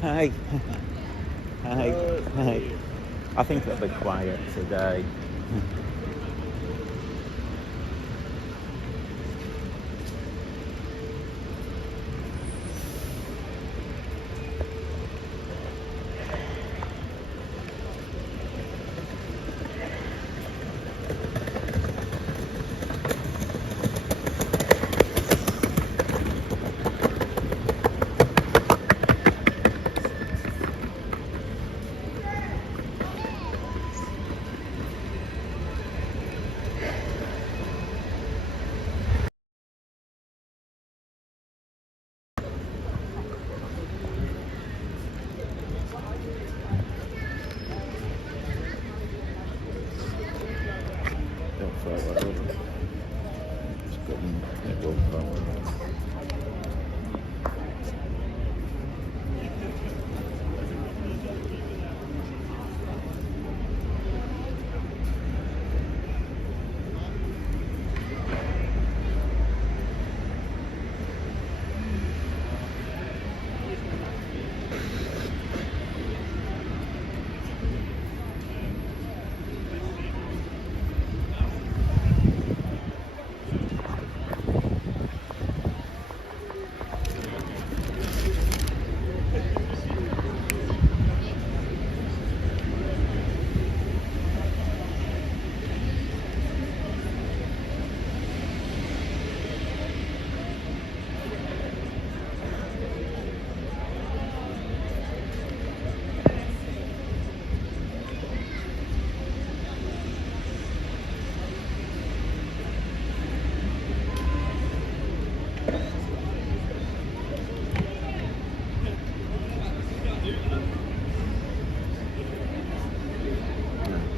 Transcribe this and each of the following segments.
Hi. Hi. Hi. I think it'll be quiet today. Don't throw that over. It's good and it won't fall.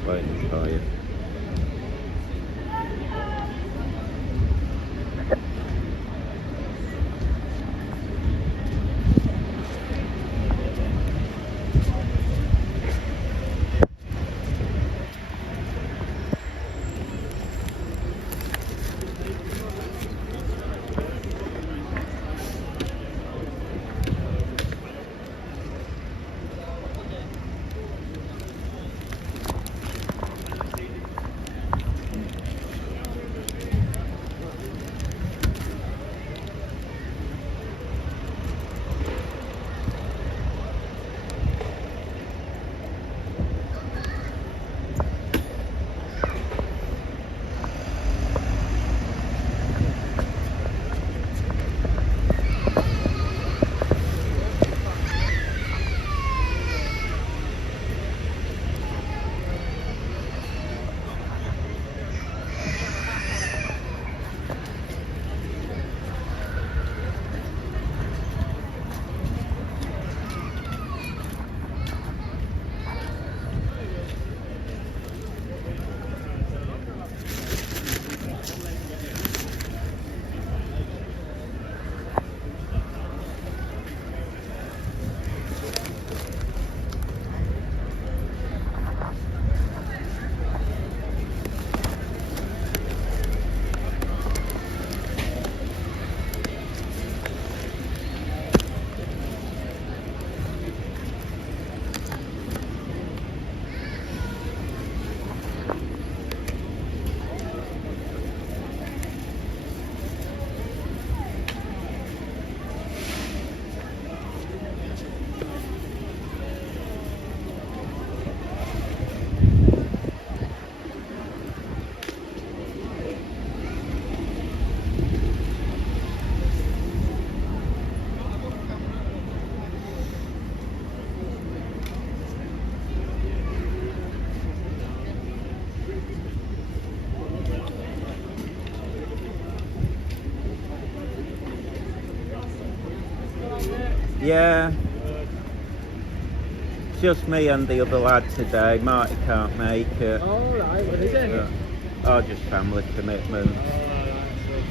Waiting for you. Yeah, just me and the other lad today. Marty can't make it. Oh, right, what is it? Oh, just family commitments.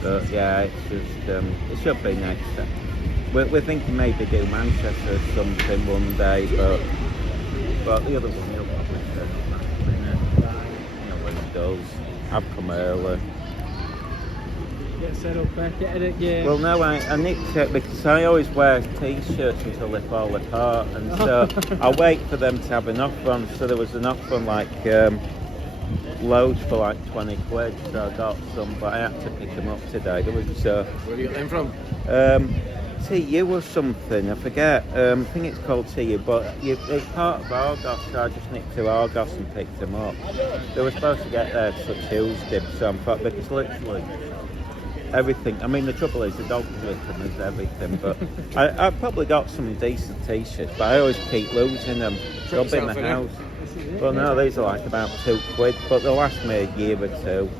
But yeah, it's just it should be next time. We're thinking maybe do Manchester or something one day, but the other one he'll probably turn up last minute. You know when he does. I've come early. Get set up, get in it, yeah. Well, no, I need to, because I always wear t-shirts until they fall apart, and so I wait for them to have an offer on. So there was an offer on like loads for like 20 quid, so I got some, but I had to pick them up today. There was Where do you get them from? TU or something, I forget. I think it's called TU, but it's part of Argos, so I just nipped to Argos and picked them up. They were supposed to get there to Tuesday, so I'm thought, because literally everything, I mean the trouble is the dog's with them is everything, but I've probably got some decent t-shirts, but I always keep losing them. They'll be in the house. Well no, these are like about 2 quid, but they'll last me a year or two.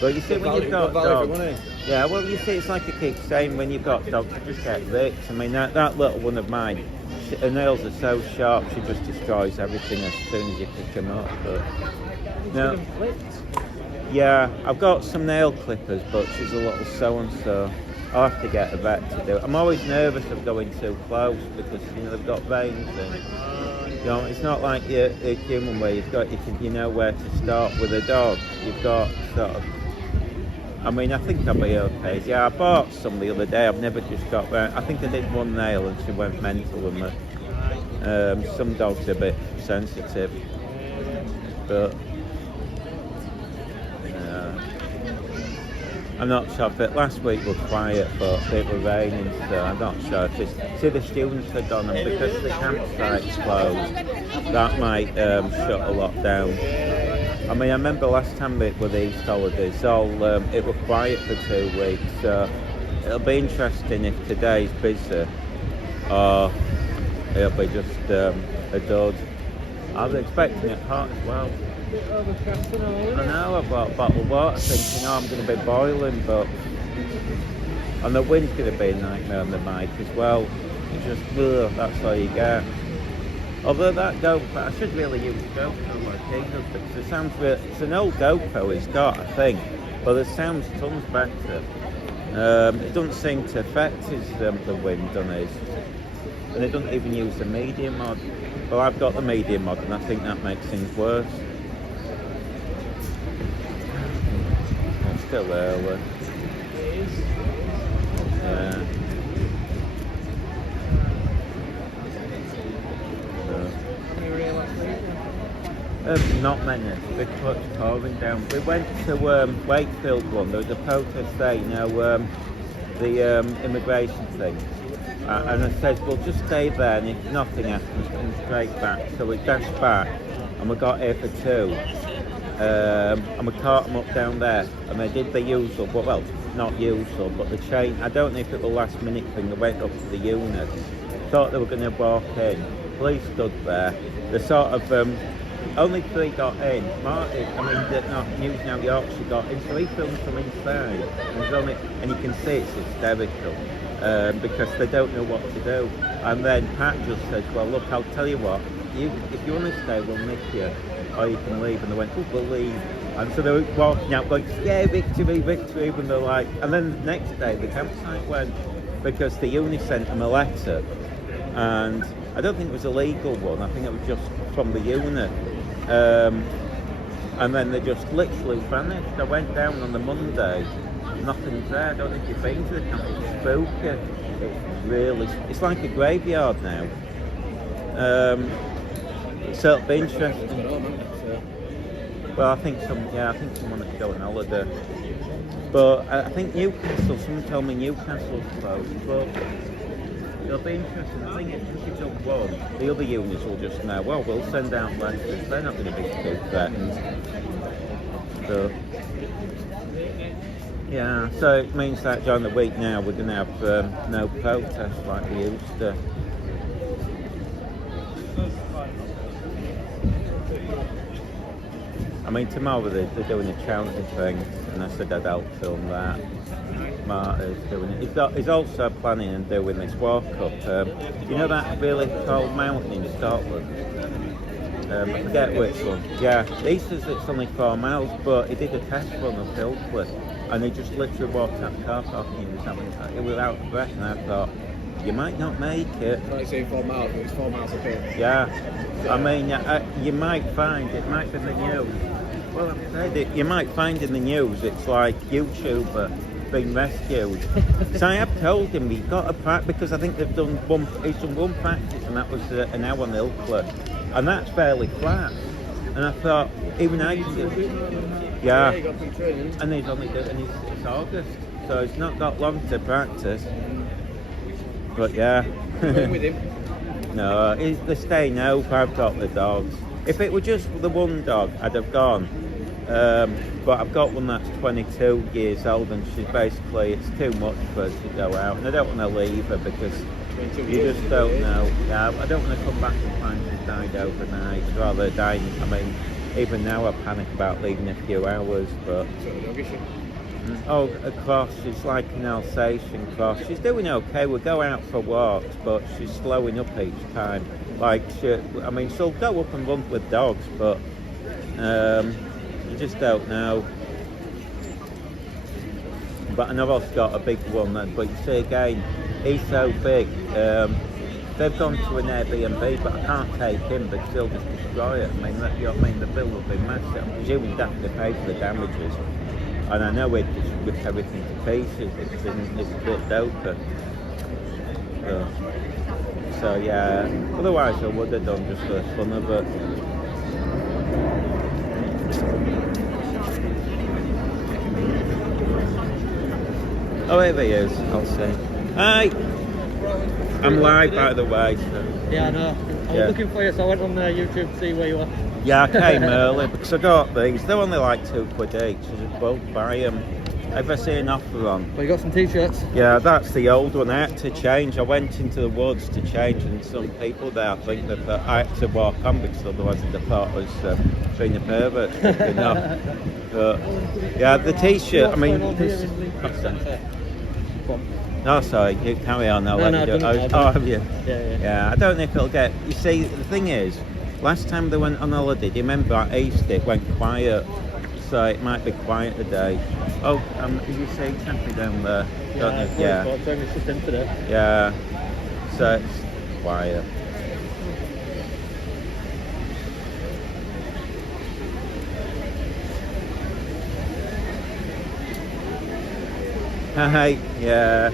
But you see, when you've got dogs, yeah, well, you see, it's like I keep saying, when you've got dogs, you just get licked. I mean, that little one of mine, her nails are so sharp, she just destroys everything as soon as you pick them up. But no, yeah, I've got some nail clippers, but she's a little so-and-so. I'll have to get a vet to do it. I'm always nervous of going too close because, you know, they've got veins and, you know, it's not like a human where you know where to start with a dog. You've got sort of, I mean, I think I'll be okay. Yeah, I bought some the other day. I've never just got round. I think I did one nail and she went mental with me. Some dogs are a bit sensitive, but I'm not sure if it. Last week was quiet, but it was raining, so I'm not sure if it's. See, the students are gone, and because the campsite's closed, that might shut a lot down. I mean, I remember last time it was these holidays, it was quiet for 2 weeks, so it'll be interesting if today's busy, or it'll be just a dud. I was expecting it hot as well. I know, I bought a bottle of water thinking, I'm going to be boiling, and the wind's going to be a nightmare on the mic as well. It's just, that's all you get. Although that GoPro, I should really use GoPro like he does, because it sounds really, it's an old GoPro he's got, I think, but it sounds tons better. It doesn't seem to affect the wind on his, and it doesn't even use the medium mod. Well, I've got the medium mod, and I think that makes things worse. It's still early. Yeah. Not many. Big clutch pouring down. We went to Wakefield one. There was a protest there, you know, the immigration thing. And I said, well, just stay there, and if nothing happens, come straight back. So we dashed back, and we got here for 2. And we caught them up down there, and they did the usual, but well, not usual, but the chain. I don't know if it was a last minute thing. They went up to the unit, thought they were going to walk in. Police stood there. They sort of only 3 got in. Martin, News Now Yorkshire got in, so he filmed from inside. And you can see it's hysterical because they don't know what to do. And then Pat just said, well, look, I'll tell you what, if you want to stay, we'll nick you, or you can leave. And they went, oh, we'll leave. And so they were walking out going, yeah, victory, victory. And they're like, and then the next day the campsite went, because the uni sent them a letter. And I don't think it was a legal one, I think it was just from the unit. And then they just literally vanished. I went down on the Monday, nothing's there. I don't know if you've been to the camp, it's spooky. It's really, it's like a graveyard now. So it'll be interesting. Well, I think someone had to go on holiday. But I think Newcastle, someone told me Newcastle's closed. But it'll be interesting. I think it's up one. The other units will just know, well, we'll send out letters. They're not going to be too threatened. So, yeah, so it means that during the week now we're going to have no protests like we used to. I mean, tomorrow they're doing a charity thing, and I said I'd help film that. Marty's doing it. He's also planning on doing this walk up. You know that really cold mountain in Scotland? I forget which one. Yeah, he says it's only 4 miles, but he did a test run of Hillcliffe, and he just literally walked out the car park and he was out of breath, and I thought, you might not make it. When I say 4 miles, but it's 4 miles up here. Yeah, I mean, you might find, it might be the news. Well, I've said it, you might find in the news, it's like YouTuber been rescued. So I have told him he's got a practice, because I think he's done one practice, and that was an hour nilkler, and that's fairly flat. And I thought, even I can do it. Yeah, he got some training. and he's only doing, and it's August, so he's not got long to practice. But yeah. Going with him. No, they stay now. I've got the dogs. If it were just the one dog, I'd have gone. But I've got one that's 22 years old, and she's basically, it's too much for her to go out. And I don't want to leave her because you just don't know. Yeah, I don't want to come back and find she's died overnight. I'd rather die. I mean, even now I panic about leaving a few hours, but... Oh, a cross. She's like an Alsatian cross. She's doing okay. We go out for walks, but she's slowing up each time. Like, she'll go up and run with dogs, but you just don't know. But I know I've got a big one, but you see again, he's so big. They've gone to an Airbnb, but I can't take him because he'll just destroy it. I mean, you know what I mean? The bill will be massive. I'm presuming he'd have to pay for the damages. And I know it just ripped everything to pieces. It's a bit doper. So yeah, otherwise I would have done just for the fun of it. Oh, here he is, I'll see. Hi! I'm live, by the way. So. Yeah, I know. I was looking for you, so I went on YouTube to see where you were. Yeah, I came early because I got these. They're only like £2 each, so just both buy them. If I see an offer on. Well, you got some t-shirts? Yeah, that's the old one. I had to change. I went into the woods to change, and some people there, I think that I had to walk on because otherwise they'd thought I was being a pervert. You know? But yeah, the t-shirt. I mean, this. No, sorry, you carry on. I'll let you do it. Oh, have you? Yeah, I don't know if it'll get. You see, the thing is, last time they went on holiday, do you remember at Easter it went quiet? So it might be quiet today. Oh, did you see Taffy down there? Yeah. Yeah. So it's quiet. Hi, yeah.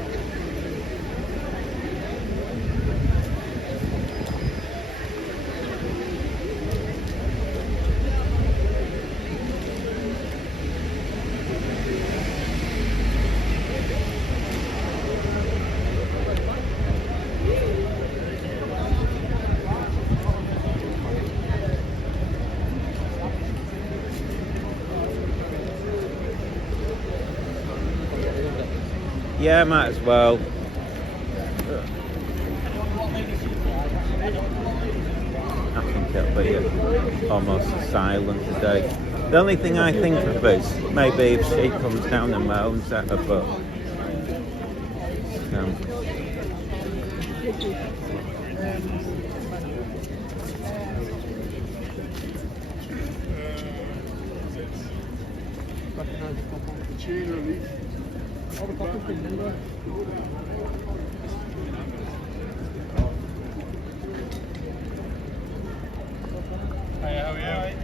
Yeah, might as well. I think it'll be almost silent today. The only thing I think of is maybe if she comes down and moans at her, but Hey, how are you?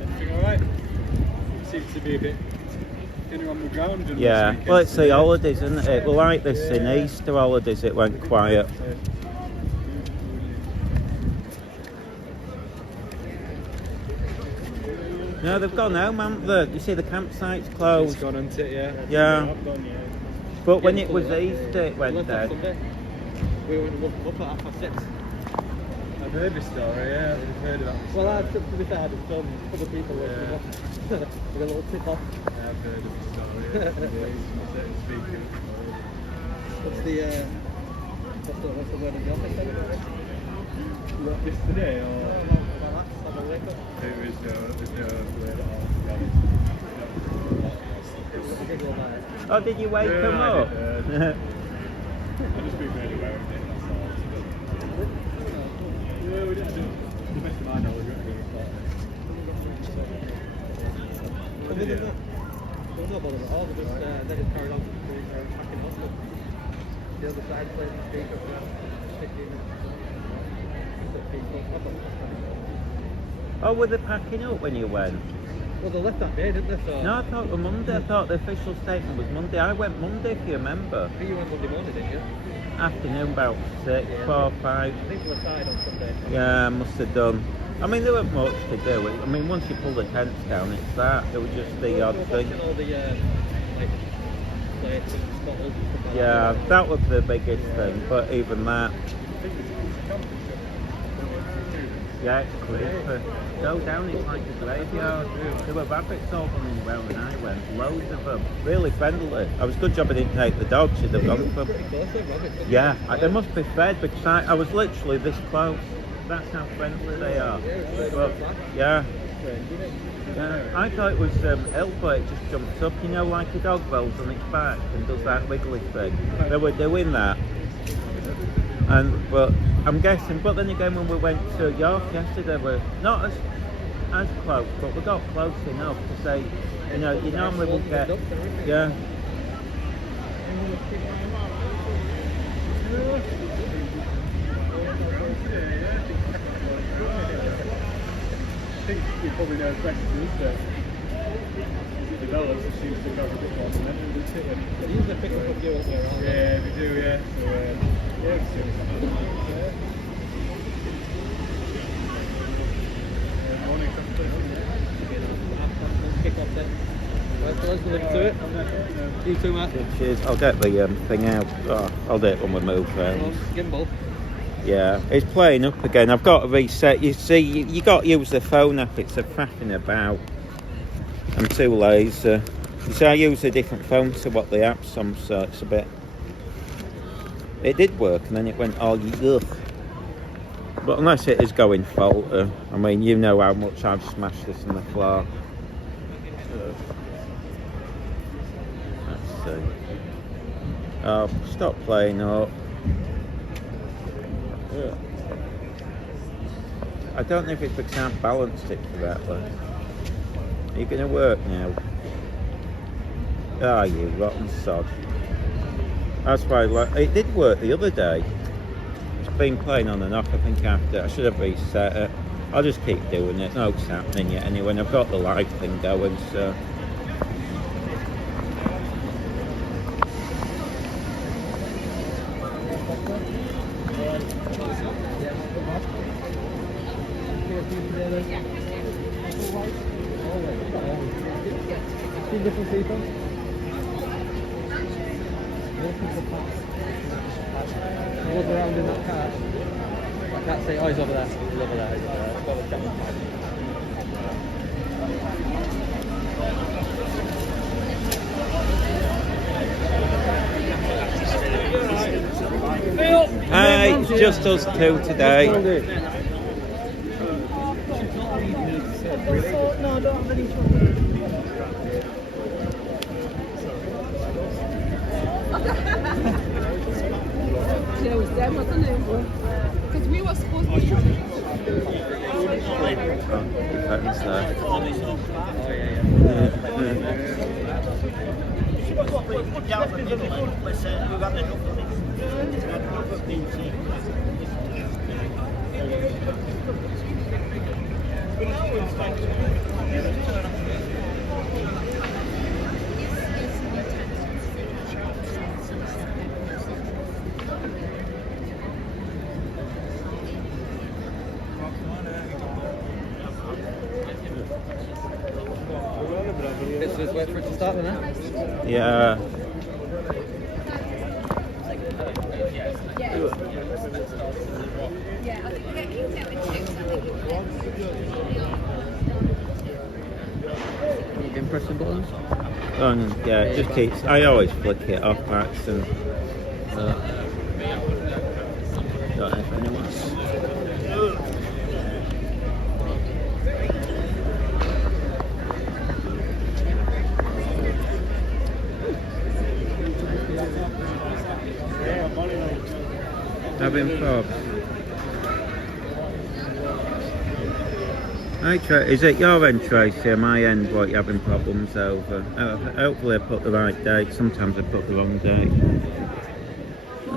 Everything alright? Seems to be a bit thinner on the ground. yeah, well, it's the holidays, isn't it? Well, like this in Easter holidays, it went quiet. No, they've gone home, haven't they? You see the campsite's closed. It's gone, hasn't it? Yeah. Yeah. But when it was Easter, it went dead. We went to up at 6:30. I've heard this story, yeah. I've heard of that. Well, to be fair, there's some other people we got a little tip off. Yeah, I've heard of the story. Speaking. What's the word of the office then? Yesterday, or? There's no word at all. Oh, did you wake them up? I've just been made aware of it, that's all. Yeah, we didn't do it. To the best of my knowledge, we don't do it. There was no bother at all, they just carried on packing up. The other side played the speaker for 15 minutes. Oh, were they packing up when you went? Well, they left that day, didn't they? So No, I thought it was Monday. I thought the official statement was Monday. I went Monday, if you remember. I think you went Monday morning, didn't you? Afternoon, about 6, Yeah. 4, 5. I think they were started on Sunday. Yeah, I must have done. I mean, there wasn't much to do. I mean, once you pull the tents down, it's that. It was just the odd thing. Watching all the like plates and bottles and stuff like Yeah, that. that was the biggest thing. But even that, yeah, it's creepy. Go down, it's like a graveyard. There were rabbits all running around when I went. Loads of them. Really friendly. I was good job I didn't take the dogs. Should have gone for them. Pretty close to rabbits. Yeah, they must be fed because I was literally this close. That's how friendly they are. But, yeah, yeah. I thought it was ill, but it just jumps up, you know, like a dog rolls on its back and does that wiggly thing. They were doing that. But I'm guessing, but then again when we went to York yesterday, we're not as close, but we got close enough to say, you know, you normally will get, yeah. I think you probably know best to is that as it develops, it seems to go a bit more momentum, doesn't it? They usually pick up a few up there, aren't they? Yeah, we do, yeah. So, yeah, it's morning, Kick off then. Right, so let's leave it to it. You too, Matt. Cheers. I'll get the thing out. Oh, I'll do it when we move round. Gimbal. Yeah, it's playing up again. I've got to reset. You see, you got to use the phone app. It's a faffing about. I'm too lazy. You see, I use a different phone to what the app's on, so it's a bit. It did work, and then it went all ugh. But unless it is going faulty, I mean, you know how much I've smashed this on the floor. Let's see. Oh, stop playing up. I don't know if it's because I've balanced it correctly. Are you going to work now? Ah, you rotten sod. That's why it did work the other day. It's been playing on and off. I think I should have reset it. I'll just keep doing it. No, it's happening yet anyway. And I've got the live thing going, so. Different people. Look around in that car. I can't see. Oh, he's over there. He's over there. He's over there. Let's go and check him. Hi, it's just us two today. No, I don't have any trouble. Yeah, it was them, wasn't it? Because we were supposed to be. Let's just wait for it to start then, huh? Yeah. You've been pressing buttons? Yeah, it just keeps. I always flick it off by accident. Don't know if anyone's. Having problems. Is it your end, Tracy, or my end what you're having problems over? Hopefully I put the right date. Sometimes I put the wrong date. I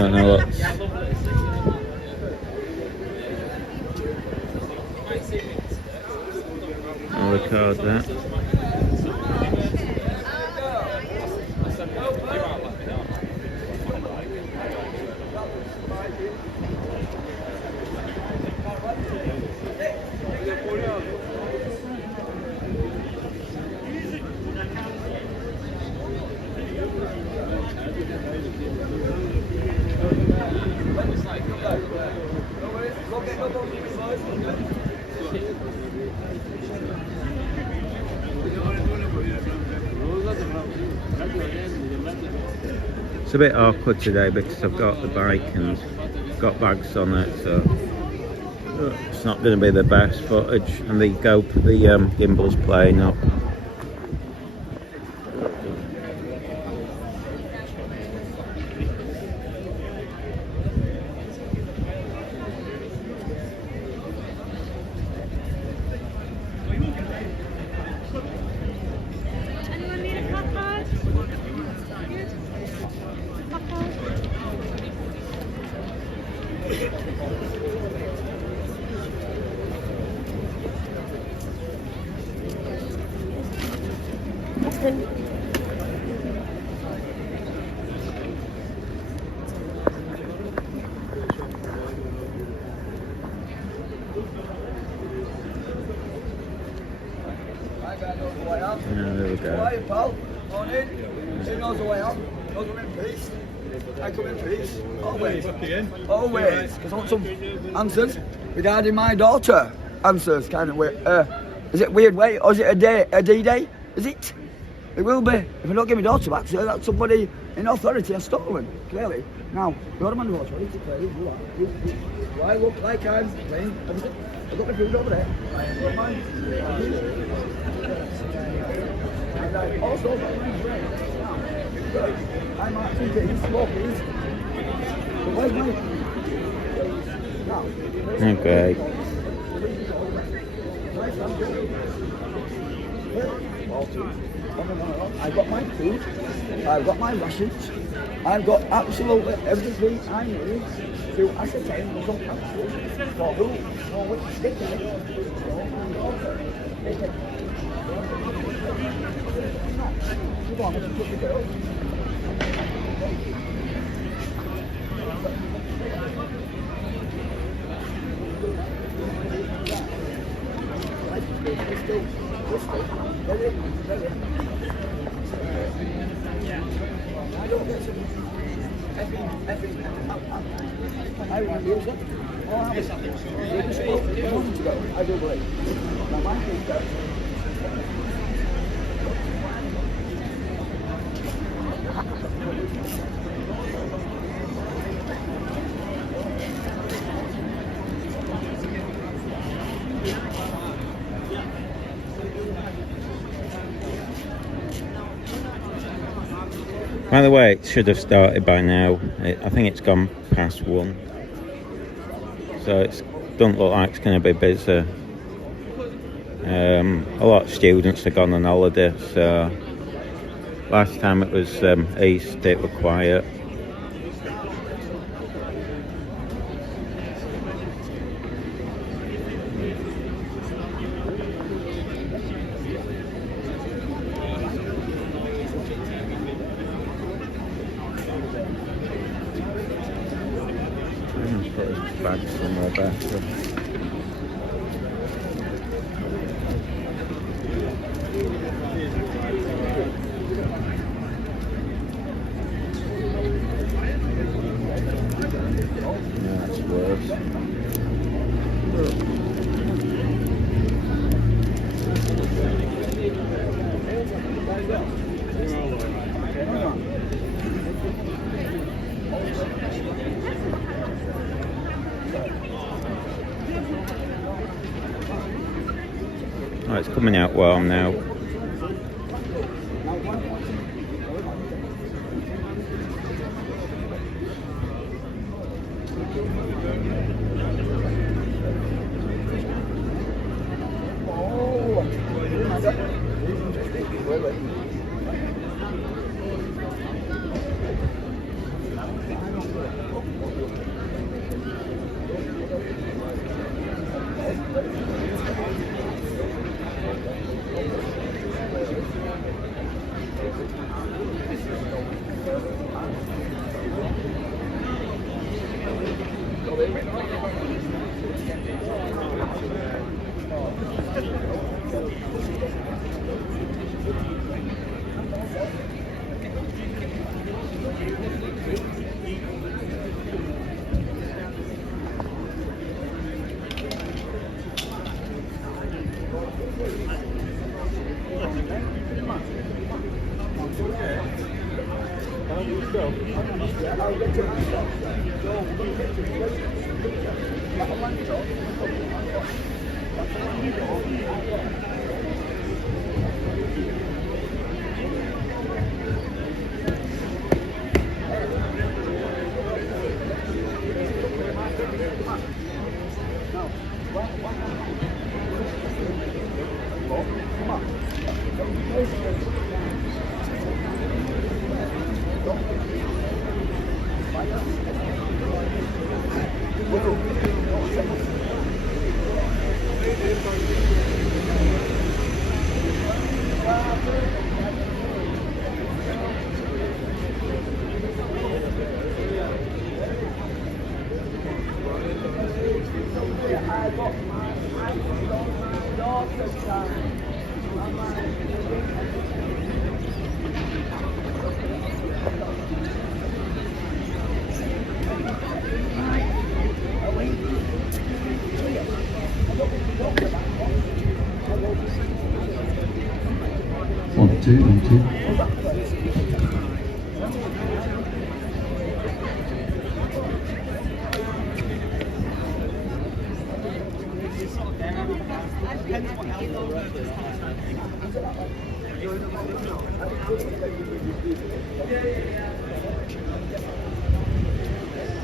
don't know what. card there. It's a bit awkward today because I've got the bike and got bags on it, so it's not going to be the best footage, and the gimbal's playing up. Anyone need a cup card? Cup card? There we go. How are you, pal? Morning. Who knows the way up? Knows I'm in peace. I come in peace. Always. Always. Because I want some answers regarding my daughter. Answers, kind of weird. Is it weird way or is it a D-Day? Is it? It will be. If I don't get my daughter back, so that's somebody in authority has stolen, clearly. Now, you're on my watch, ready to play. You are. Do I look like I'm playing everything? I've got my food over there. I don't mind. And I also got my friend. I'm actually getting smokies. But where's my... Now, Okay. I've got my food, I've got my rations, I've got absolutely everything I need to ascertain the council for who or which stick in it. Come on, let's put the girl. I want to use it. I do believe. Now my thing goes. By the way, it should have started by now. I think it's gone past 1. So it doesn't look like it's going to be busy. A lot of students have gone on holiday, so last time it was East, it was quiet. Put his bag somewhere better. Yeah, that's worse. Oh, it's coming out warm now.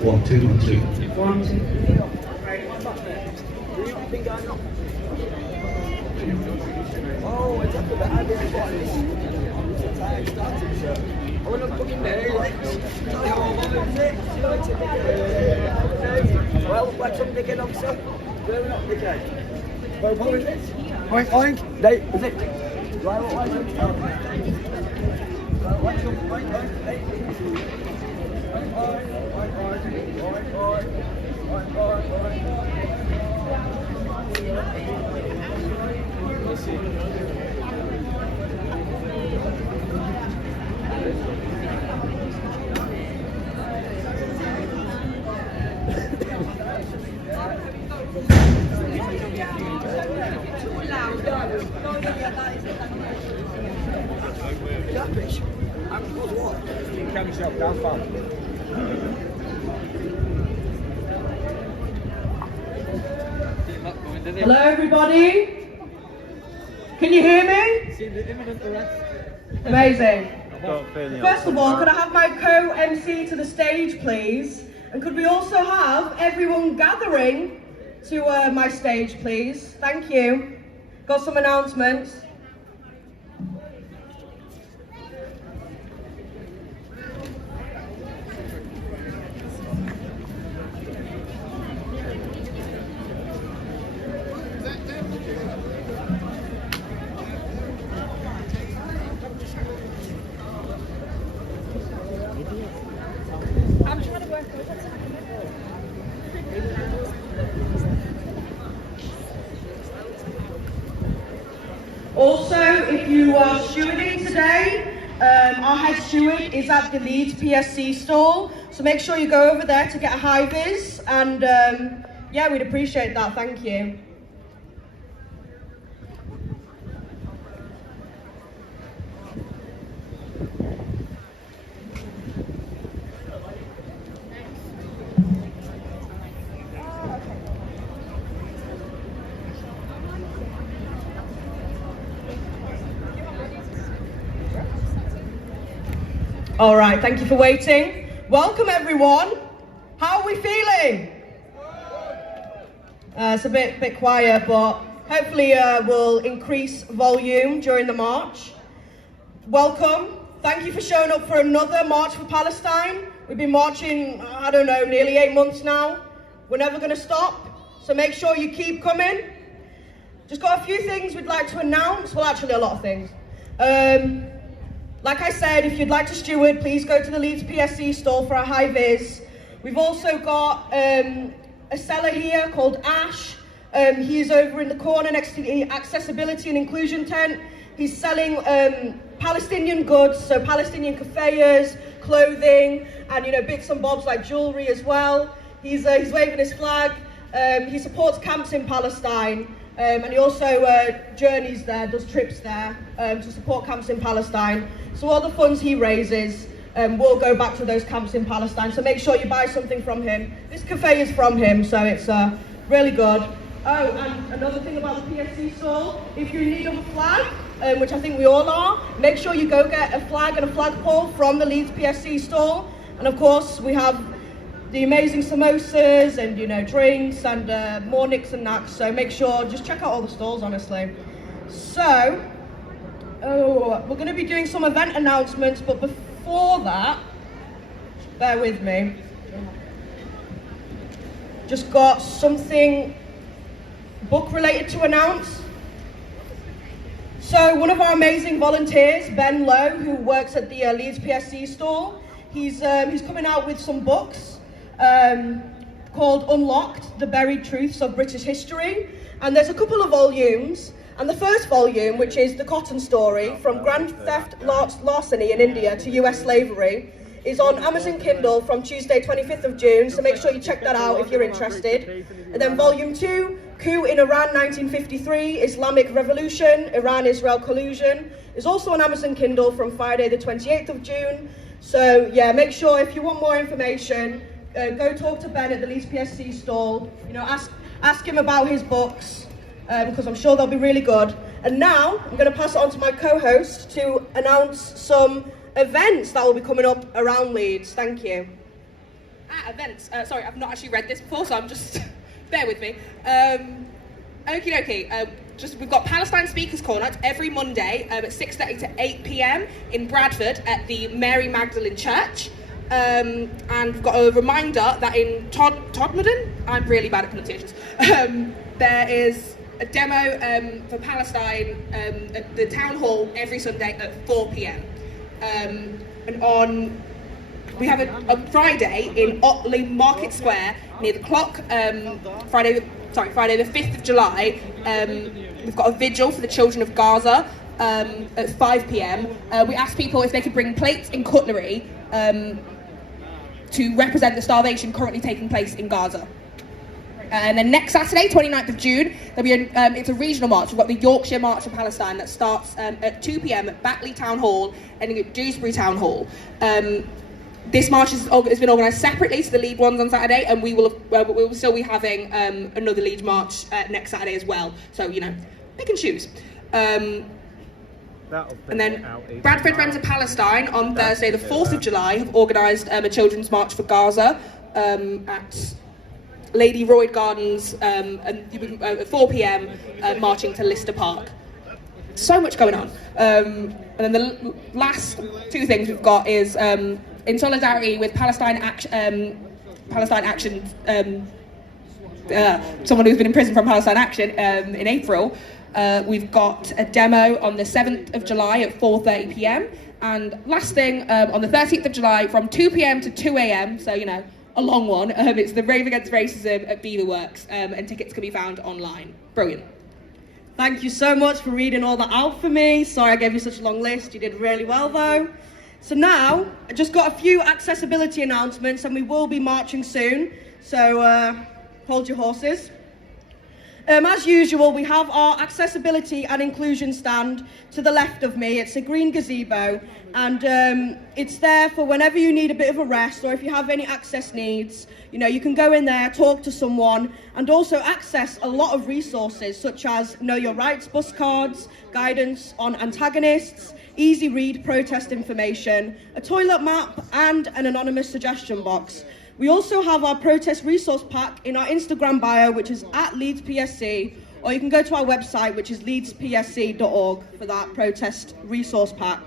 One, two. One, two. One, two. Oh, it's up to the idea I want to fucking day, well, what's some dickhead on, sir? We're not dickhead. Well, what is it? Oink, oink. They, is it? Right, what is it? What's some oink, oink, hey? Oink, oink, oink, oink, oink, oink, oink, oink. Let's see. Hello everybody, can you hear me? Amazing. First of all, could I have my co-MC to the stage please? And could we also have everyone gathering to my stage please? Thank you. Got some announcements. I'm trying to work with it. Also, if you are stewarding today, our head steward is at the Leeds PSC stall, so make sure you go over there to get a high vis, and yeah, we'd appreciate that, thank you. All right, thank you for waiting. Welcome everyone. How are we feeling? It's a bit quiet, but hopefully we'll increase volume during the march. Welcome. Thank you for showing up for another March for Palestine. We've been marching, I don't know, nearly 8 months now. We're never going to stop, so make sure you keep coming. Just got a few things we'd like to announce. Well, actually a lot of things. Like I said, if you'd like to steward, please go to the Leeds PSC stall for a high vis. We've also got a seller here called Ash. He's over in the corner next to the accessibility and inclusion tent. He's selling Palestinian goods, so Palestinian keffiyehs, clothing, and bits and bobs like jewelry as well. He's waving his flag. He supports camps in Palestine. And he also journeys there, does trips there to support camps in Palestine. So all the funds he raises will go back to those camps in Palestine. So make sure you buy something from him. This cafe is from him, so it's really good. Oh, and another thing about the PSC stall, if you're in need of a flag, which I think we all are, make sure you go get a flag and a flagpole from the Leeds PSC stall. And of course, we have the amazing samosas and, you know, drinks and more nicks and knacks. So make sure, just check out all the stalls, honestly. So, we're going to be doing some event announcements, but before that, bear with me. Just got something book related to announce. So one of our amazing volunteers, Ben Lowe, who works at the Leeds PSC stall, he's coming out with some books called Unlocked, The Buried Truths of British History. And there's a couple of volumes. And the first volume, which is The Cotton Story, from grand theft larceny in India to US slavery, is on Amazon Kindle from Tuesday 25th of June, so make sure you check that out if you're interested. And then volume 2, Coup in Iran 1953, Islamic Revolution, Iran-Israel Collusion, is also on Amazon Kindle from Friday the 28th of June. So yeah, make sure if you want more information, go talk to Ben at the Leeds PSC stall, you know, ask him about his books, because I'm sure they'll be really good. And now, I'm going to pass it on to my co-host to announce some events that will be coming up around Leeds. Thank you. Events. Sorry, I've not actually read this before, so I'm just... bear with me. Okie dokie. We've got Palestine Speakers Corner every Monday at 6:30 to 8 p.m. in Bradford at the Mary Magdalene Church. And we've got a reminder that in Todmorden, I'm really bad at pronunciations, there is a demo for Palestine at the town hall every Sunday at 4 p.m. And we have a Friday in Otley Market Square near the clock. Friday the 5th of July. We've got a vigil for the children of Gaza at 5 p.m. We asked people if they could bring plates and cutlery to represent the starvation currently taking place in Gaza. And then next Saturday, 29th of June, there'll be it's a regional march. We've got the Yorkshire March for Palestine that starts at 2 p.m. at Batley Town Hall, ending at Dewsbury Town Hall. This march has been organised separately to the Leeds ones on Saturday, and we will still be having another Leeds march next Saturday as well. So, you know, pick and choose. And then Bradford Friends of Palestine on Thursday, the 4th of July, have organised a children's march for Gaza at Lady Royd Gardens at 4 p.m. Marching to Lister Park. So much going on. And then the last two things we've got is in solidarity with Palestine Action, someone who's been in prison from Palestine Action in April. We've got a demo on the 7th of July at 4:30 p.m. And last thing, on the 13th of July from 2 p.m. to 2 a.m. So, you know, a long one. It's the Rave Against Racism at Beaverworks, and tickets can be found online. Brilliant. Thank you so much for reading all that out for me. Sorry I gave you such a long list. You did really well though. So now, I just got a few accessibility announcements and we will be marching soon. So hold your horses. As usual, we have our accessibility and inclusion stand to the left of me. It's a green gazebo, and it's there for whenever you need a bit of a rest, or if you have any access needs, you know, you can go in there, talk to someone, and also access a lot of resources such as Know Your Rights bus cards, guidance on antagonists, easy read protest information, a toilet map, and an anonymous suggestion box. We also have our protest resource pack in our Instagram bio, which is @LeedsPSC, or you can go to our website, which is leedspsc.org, for that protest resource pack.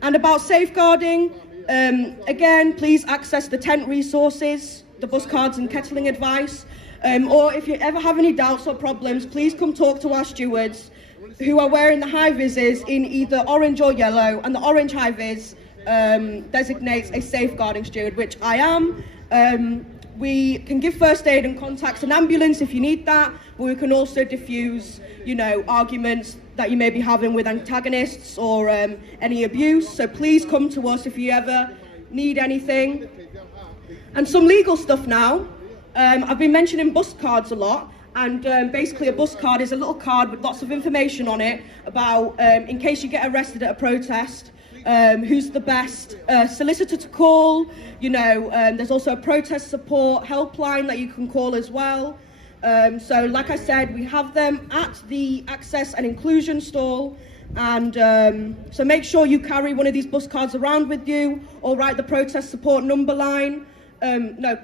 And about safeguarding, again, please access the tent resources, the bus cards and kettling advice, or if you ever have any doubts or problems, please come talk to our stewards who are wearing the high vises in either orange or yellow, and the orange high vis designates a safeguarding steward, which I am. We can give first aid and contact an ambulance if you need that, but we can also diffuse, you know, arguments that you may be having with antagonists or any abuse. So please come to us if you ever need anything. And some legal stuff now. I've been mentioning bus cards a lot, and basically a bus card is a little card with lots of information on it about in case you get arrested at a protest, who's the best solicitor to call. You know, there's also a protest support helpline that you can call as well. So like I said, we have them at the Access and Inclusion stall. And so make sure you carry one of these bus cards around with you, or write the protest support number line,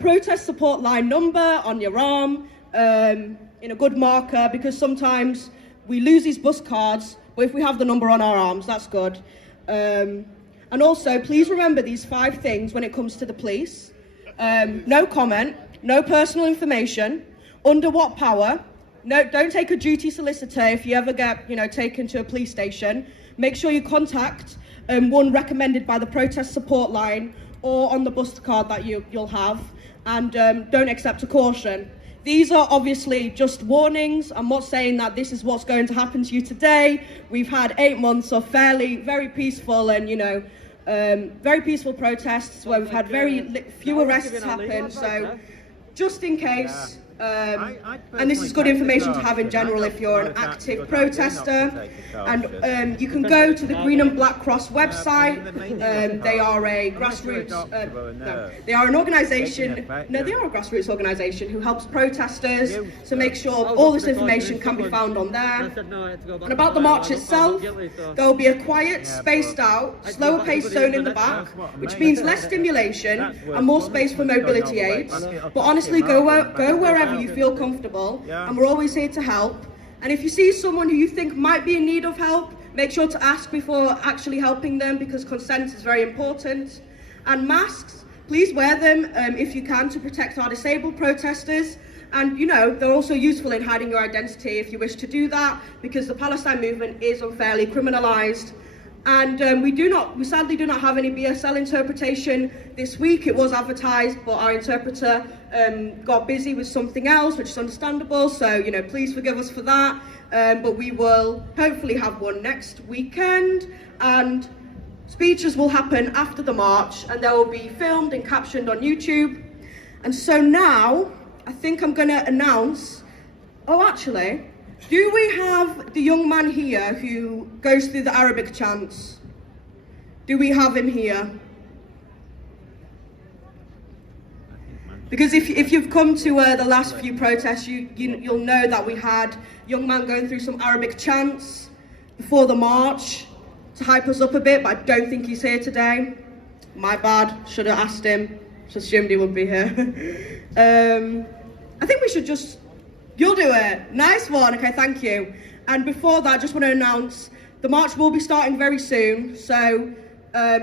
protest support line number on your arm in a good marker, because sometimes we lose these bus cards, but if we have the number on our arms, that's good. And also, please remember these 5 things when it comes to the police. No comment, no personal information, under what power. No, don't take a duty solicitor if you ever get, taken to a police station. Make sure you contact one recommended by the protest support line or on the bus card that you'll have, and don't accept a caution. These are obviously just warnings. I'm not saying that this is what's going to happen to you today. We've had 8 months of very peaceful and, very peaceful protests where we've had very few arrests happen. So just in case, and this is good information to have in general if you're an active protester. And you can go to the Green and Black Cross website. They are a grassroots, they are an organisation, they are a grassroots organisation who helps protesters. So make sure all this information can be found on there. And about the march itself, there will be a quiet, spaced out, slower paced zone in the back, which means less stimulation and more space for mobility aids. But honestly, go wherever you feel comfortable, and we're always here to help. And if you see someone who you think might be in need of help, make sure to ask before actually helping them, because consent is very important. And masks, please wear them if you can, to protect our disabled protesters. And they're also useful in hiding your identity if you wish to do that, because the Palestine movement is unfairly criminalised. And we sadly do not have any BSL interpretation this week. It was advertised, but our interpreter got busy with something else, which is understandable. So, please forgive us for that. But we will hopefully have one next weekend. And speeches will happen after the march, and they will be filmed and captioned on YouTube. And so now, I think I'm going to announce, do we have the young man here who goes through the Arabic chants? Do we have him here? Because if you've come to the last few protests, you'll know that we had a young man going through some Arabic chants before the march to hype us up a bit, but I don't think he's here today. My bad, should have asked him, just assumed he would be here. I think we should just... You'll do it. Nice one. Okay, thank you. And before that, I just want to announce the march will be starting very soon. So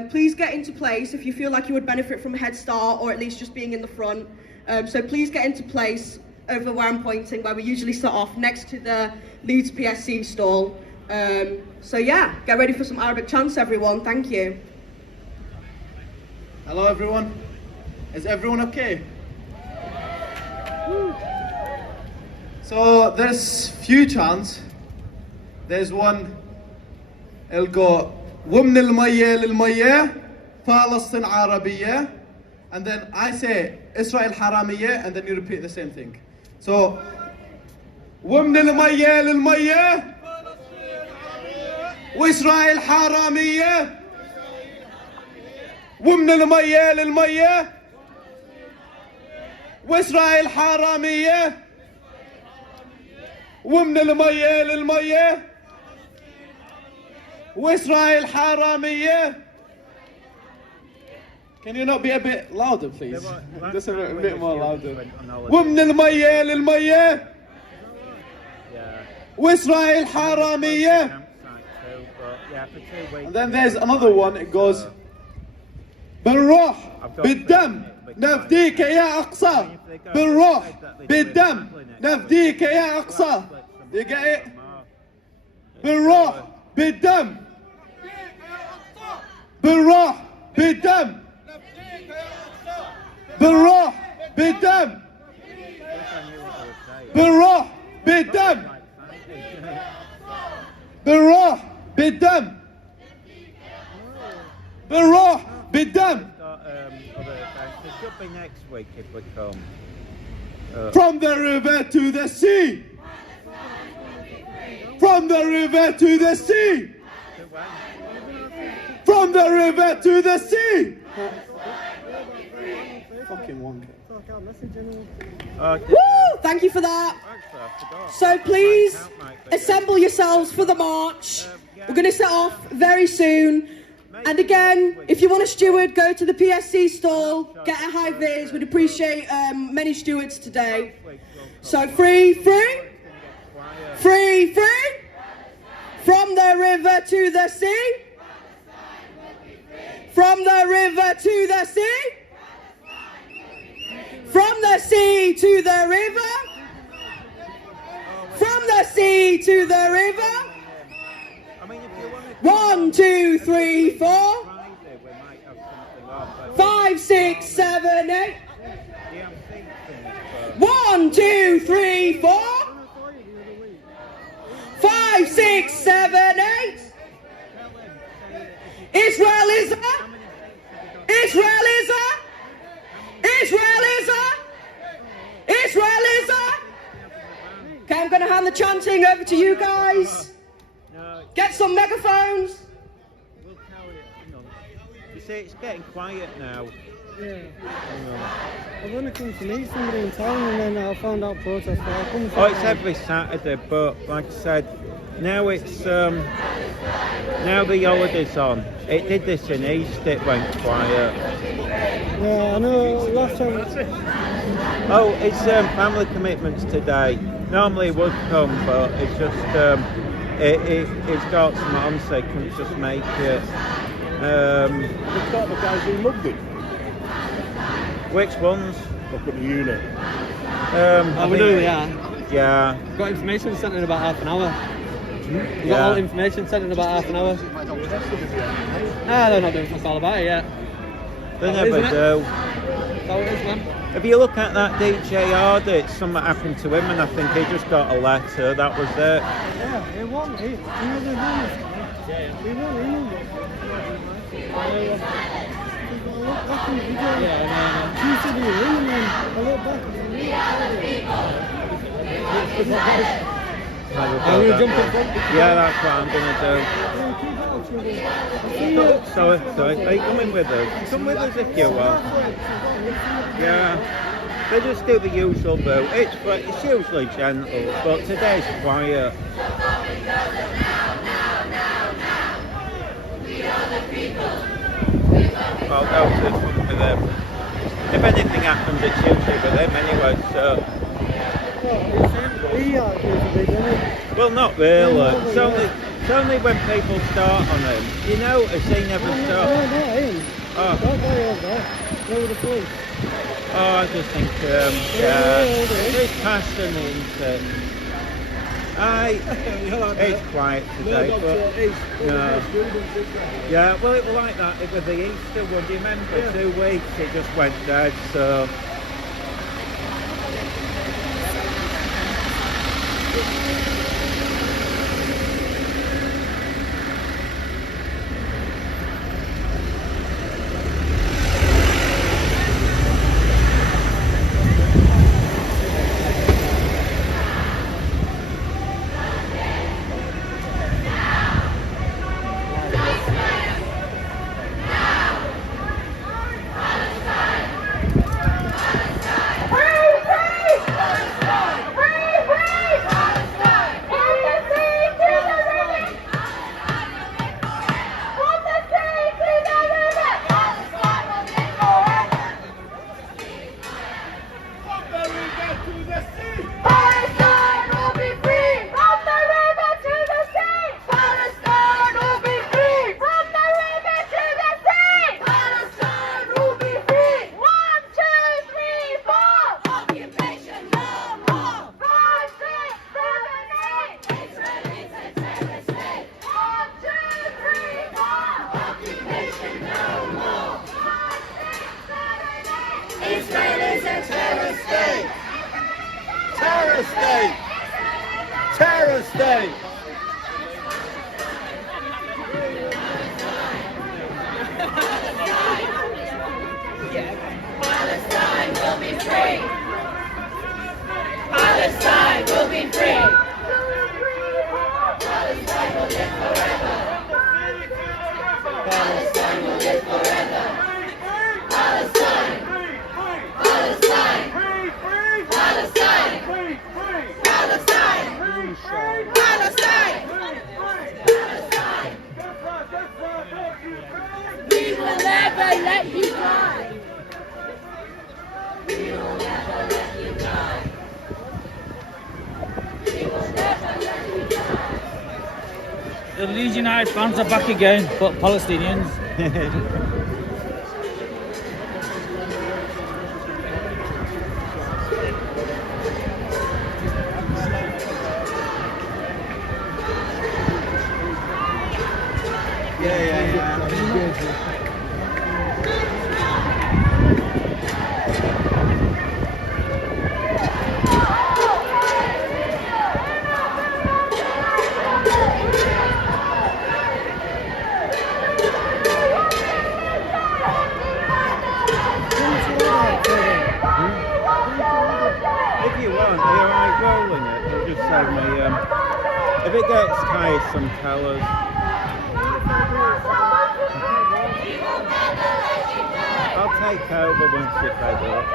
please get into place if you feel like you would benefit from a head start, or at least just being in the front. So please get into place over where I'm pointing, where we usually start off, next to the Leeds PSC stall. So yeah, get ready for some Arabic chants, everyone. Thank you. Hello, everyone. Is everyone okay? So there's few chants. There's one, it'll go ومن المية للمية فلسطين عربية, and then I say Israel حرامية, and then you repeat the same thing. So ومن المية للمية وإسرائيل حرامية ومن المية للمية وإسرائيل حرامية ومن المية للمية وإسرائيل حرامية. Can you not be a bit louder, please? Just a bit more louder. ومن المية للمية وإسرائيل حرامية. And then there's another one, it goes بالروح بالدم نفديك يا أقصى بالروح بالدم نفديك يا أقصى. You get it? بالروح بالدم بالروح بالدم بالروح بالدم بالروح بالدم بالروح بالدم بالروح بالدم. It should be next week if we come. From the river to the sea. From the river to the sea. From From the river to the sea. Fucking wonker. Woo! Thank you for that. So please assemble yourselves for the march. We're going to set off very soon. And again, if you want a steward, go to the PSC stall, get a high vis. We'd appreciate many stewards today. So free. From the river to the sea. From the river to the sea. From the sea to the river. From the sea to the river. 1, 2, 3, 4. 5, 6, 7, 8. 1, 2, 3, 4. 5, 6, 7, 8. Israel is a. Israel is a. Israel is a. Israel is a. Okay, I'm going to hand the chanting over to you guys. Get some megaphones. You see, it's getting quiet now. Yeah. I've only come to meet somebody in town and then I found out protest. Oh, it's every Saturday, but like I said, now it's now the holiday's on. It did this in Easter, it went quiet. Yeah, I know. Last time. Oh, it's family commitments today. Normally it would come, but it's just it's got some on, so it couldn't just make it. We've got the guys who loved it. Which ones? Look at the unit. We know they are. Yeah. Got information sent in about half an hour. We got all the information sent in about half an hour. Nah, they're not doing fuck all about it yet. They never do. That's how it is, man. If you look at that DJ audit, something happened to him, and I think he just got a letter. That was it. Yeah, he won. He never won. He won. Yeah, that's what I'm going to do. Sorry, are you coming with us? Come with us if you want. Yeah, they just do the usual boo. It's usually gentle, but today's quiet. Well, that was this one for them. If anything happens, it's usually for them anyway, so. Well, not really. It's only when people start on him. You notice they never start. No, not him. Oh. That guy over there. Over the police. Oh, I just think, it's passing into. It's quiet today, but no. Yeah, well, it was like that with the Easter one. Do you remember? 2 weeks, it just went dead. So. Terror state! Palestine will be free! Palestine will be free! Palestine will live forever! Palestine never let you die. We will never let you die. We will never let you die. The Leeds United fans are back again, but Palestinians. If you want, are you alright rolling it? Or just send me, if it gets tiresome, tell us. I'll take over once you're fed up.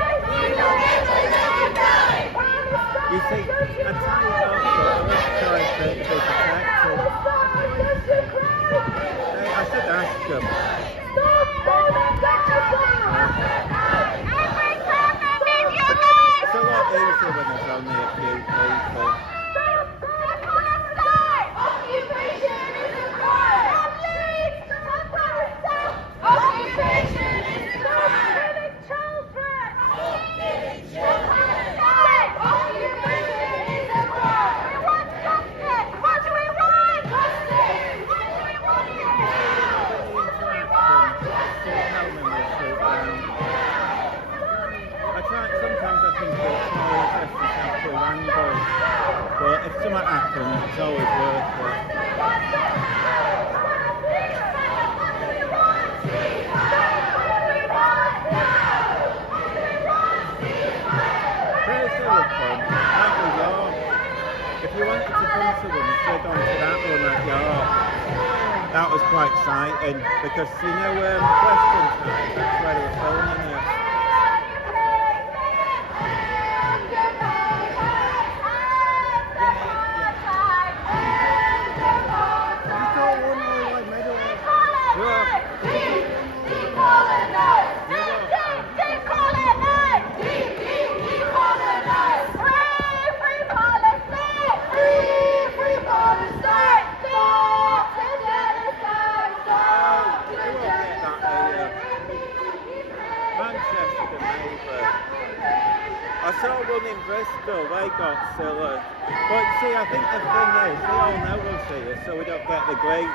You see, I tell you what, let's try to be protected. I should ask them. It's a lot easier when there's only a few people. Sometimes I think it's more interesting to have two angles, but if something happens, it's always worth it. Pretty silly fun. That was York. If you wanted to come to one, you should have gone to that one at York. That was quite exciting because you know Western Time, that's where they were filming it. I saw one in Bristol, they got silly. But see, I think the thing is, they all know we'll see us, so we don't get the grief.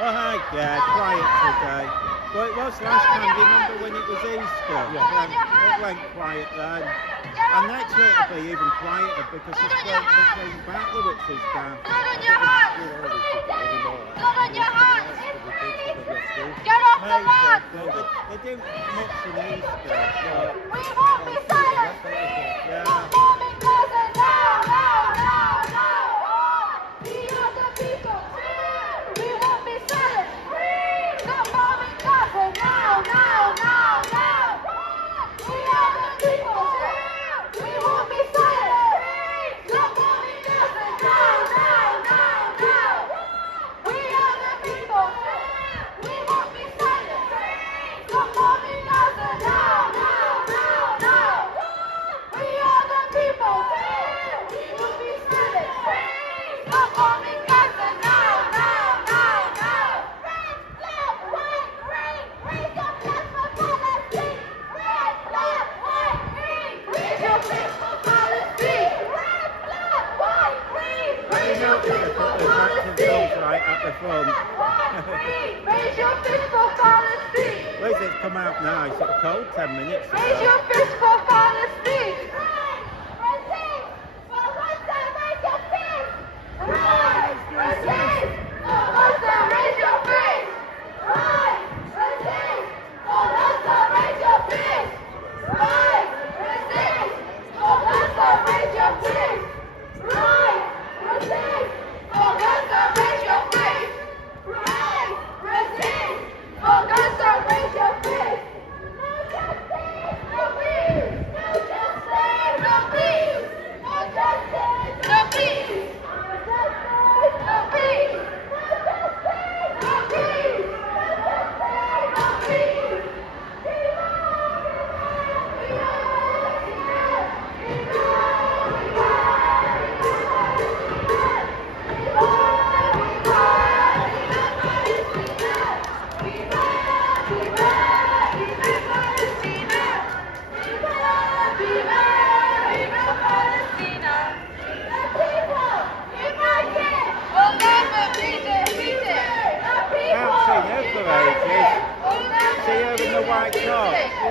Oh, hi, yeah, quiet today. Well, it was last time, do you remember when it was Easter? Yeah. It went quiet then. And next week it'll be even quieter because it's going back the witches down. Blood on your hands! Blood on your hands! Get off the land! They do much in Easter. But We won't be silent! yeah. Stop bombing Gaza now! We are the people! We won't be silent! Stop bombing Gaza now! We are the people! We won't be silent! Stop bombing Gaza now! We are the people! We won't be silent! Stop bombing Gaza now! We are the people! We won't be silent! Stop bombing Gaza now! Red, black, white, green, raise your fist for Palestine! Red, black, white, green, raise your fist for Palestine! Red, black, white, green, raise your fist for Palestine! Right at the front. Raise your fist for Palestine! Where's it come out now? It's cold 10 minutes ago. Raise your fist for Palestine! Resist! For Gaza, raise your fist! Rise! Resist! For Gaza, raise your fist! Rise! Resist! For Gaza, raise your fist! Rise! Resist! For Gaza, raise your fist! Rise! Resist! For Gaza, raise your fist! Rise! Resist! For Gaza, raise your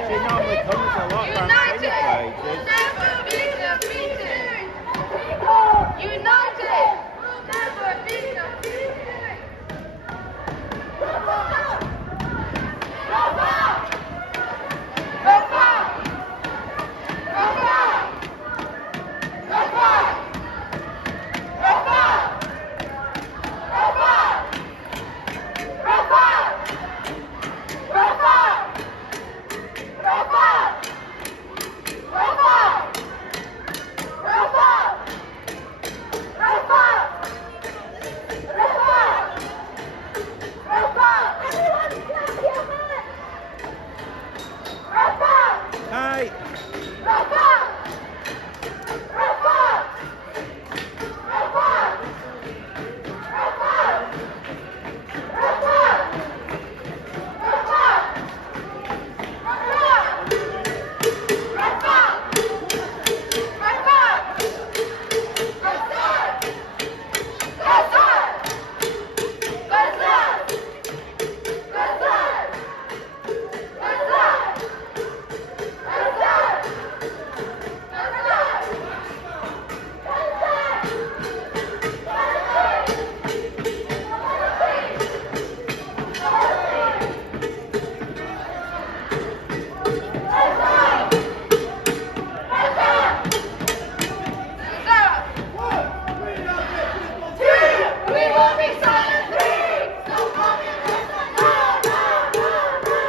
She normally comes a lot around senior places. Never be defeated. United. We'll never be defeated. Hi.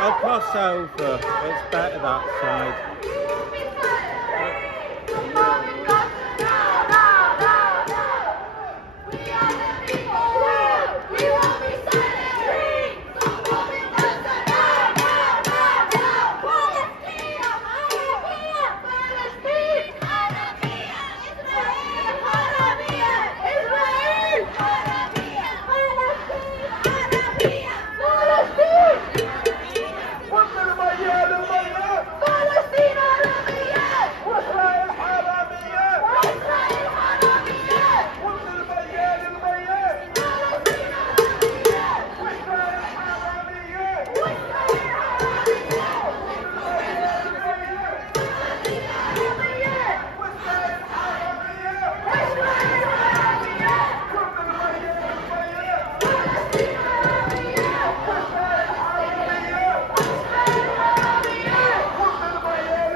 I'll cross over. It's better that side.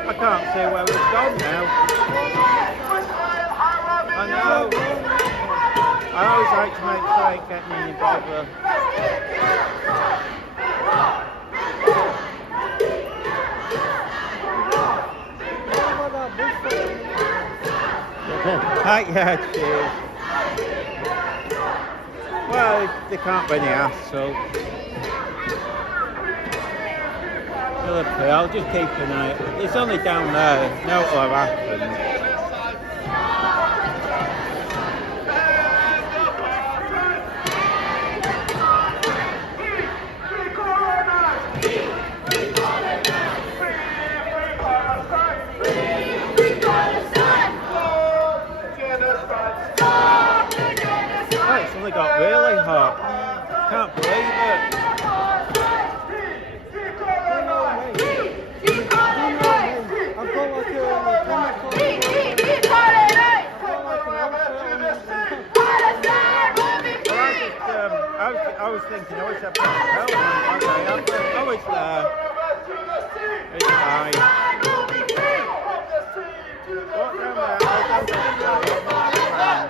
I can't see where we've gone now. I know. I always like to make sure I ain't getting any bother. Yeah, cheers. Well, they can't be any ass, so I'll just keep an eye. It's only down there. No, it'll have happened. Oh, it's only got really hot. Can't believe it. I was thinking, I always have to tell them, okay, I'm always there. It's fine. Walk down there, I'll go down there.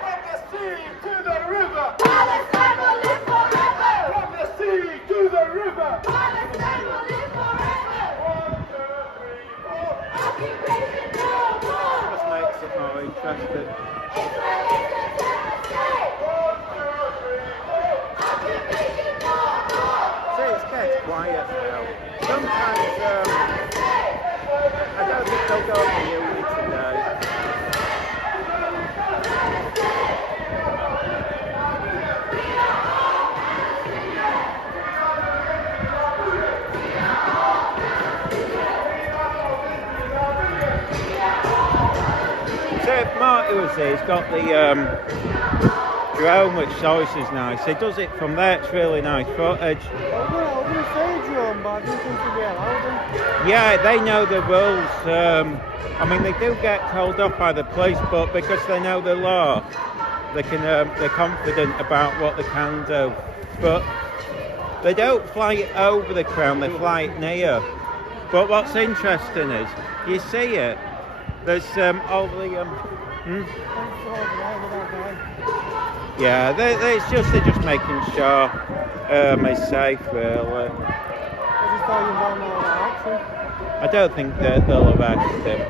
To the river. Palestine will live forever. From the sea to the river. Palestine will live forever. 1, 2, 3, 4. Occupation no more. Just makes it more interesting. Israel is a terror state. 1, 2, 3, 4. Occupation no more. See, it's getting quiet now. Sometimes, I don't think they'll go to uni today. Marty was there, he's got the drone which always is nice. He does it from there, it's really nice footage. was going to say, Jerome, but I do think they'll be allowed them. Yeah, they know the rules. I mean, they do get told off by the police, but because they know the law, they can. They're confident about what they can do. But they don't fly it over the crown; they fly it near. But what's interesting is, you see it. There's all the. Yeah, it's just they're just making sure it's safe, really. I don't think they'll arrest him.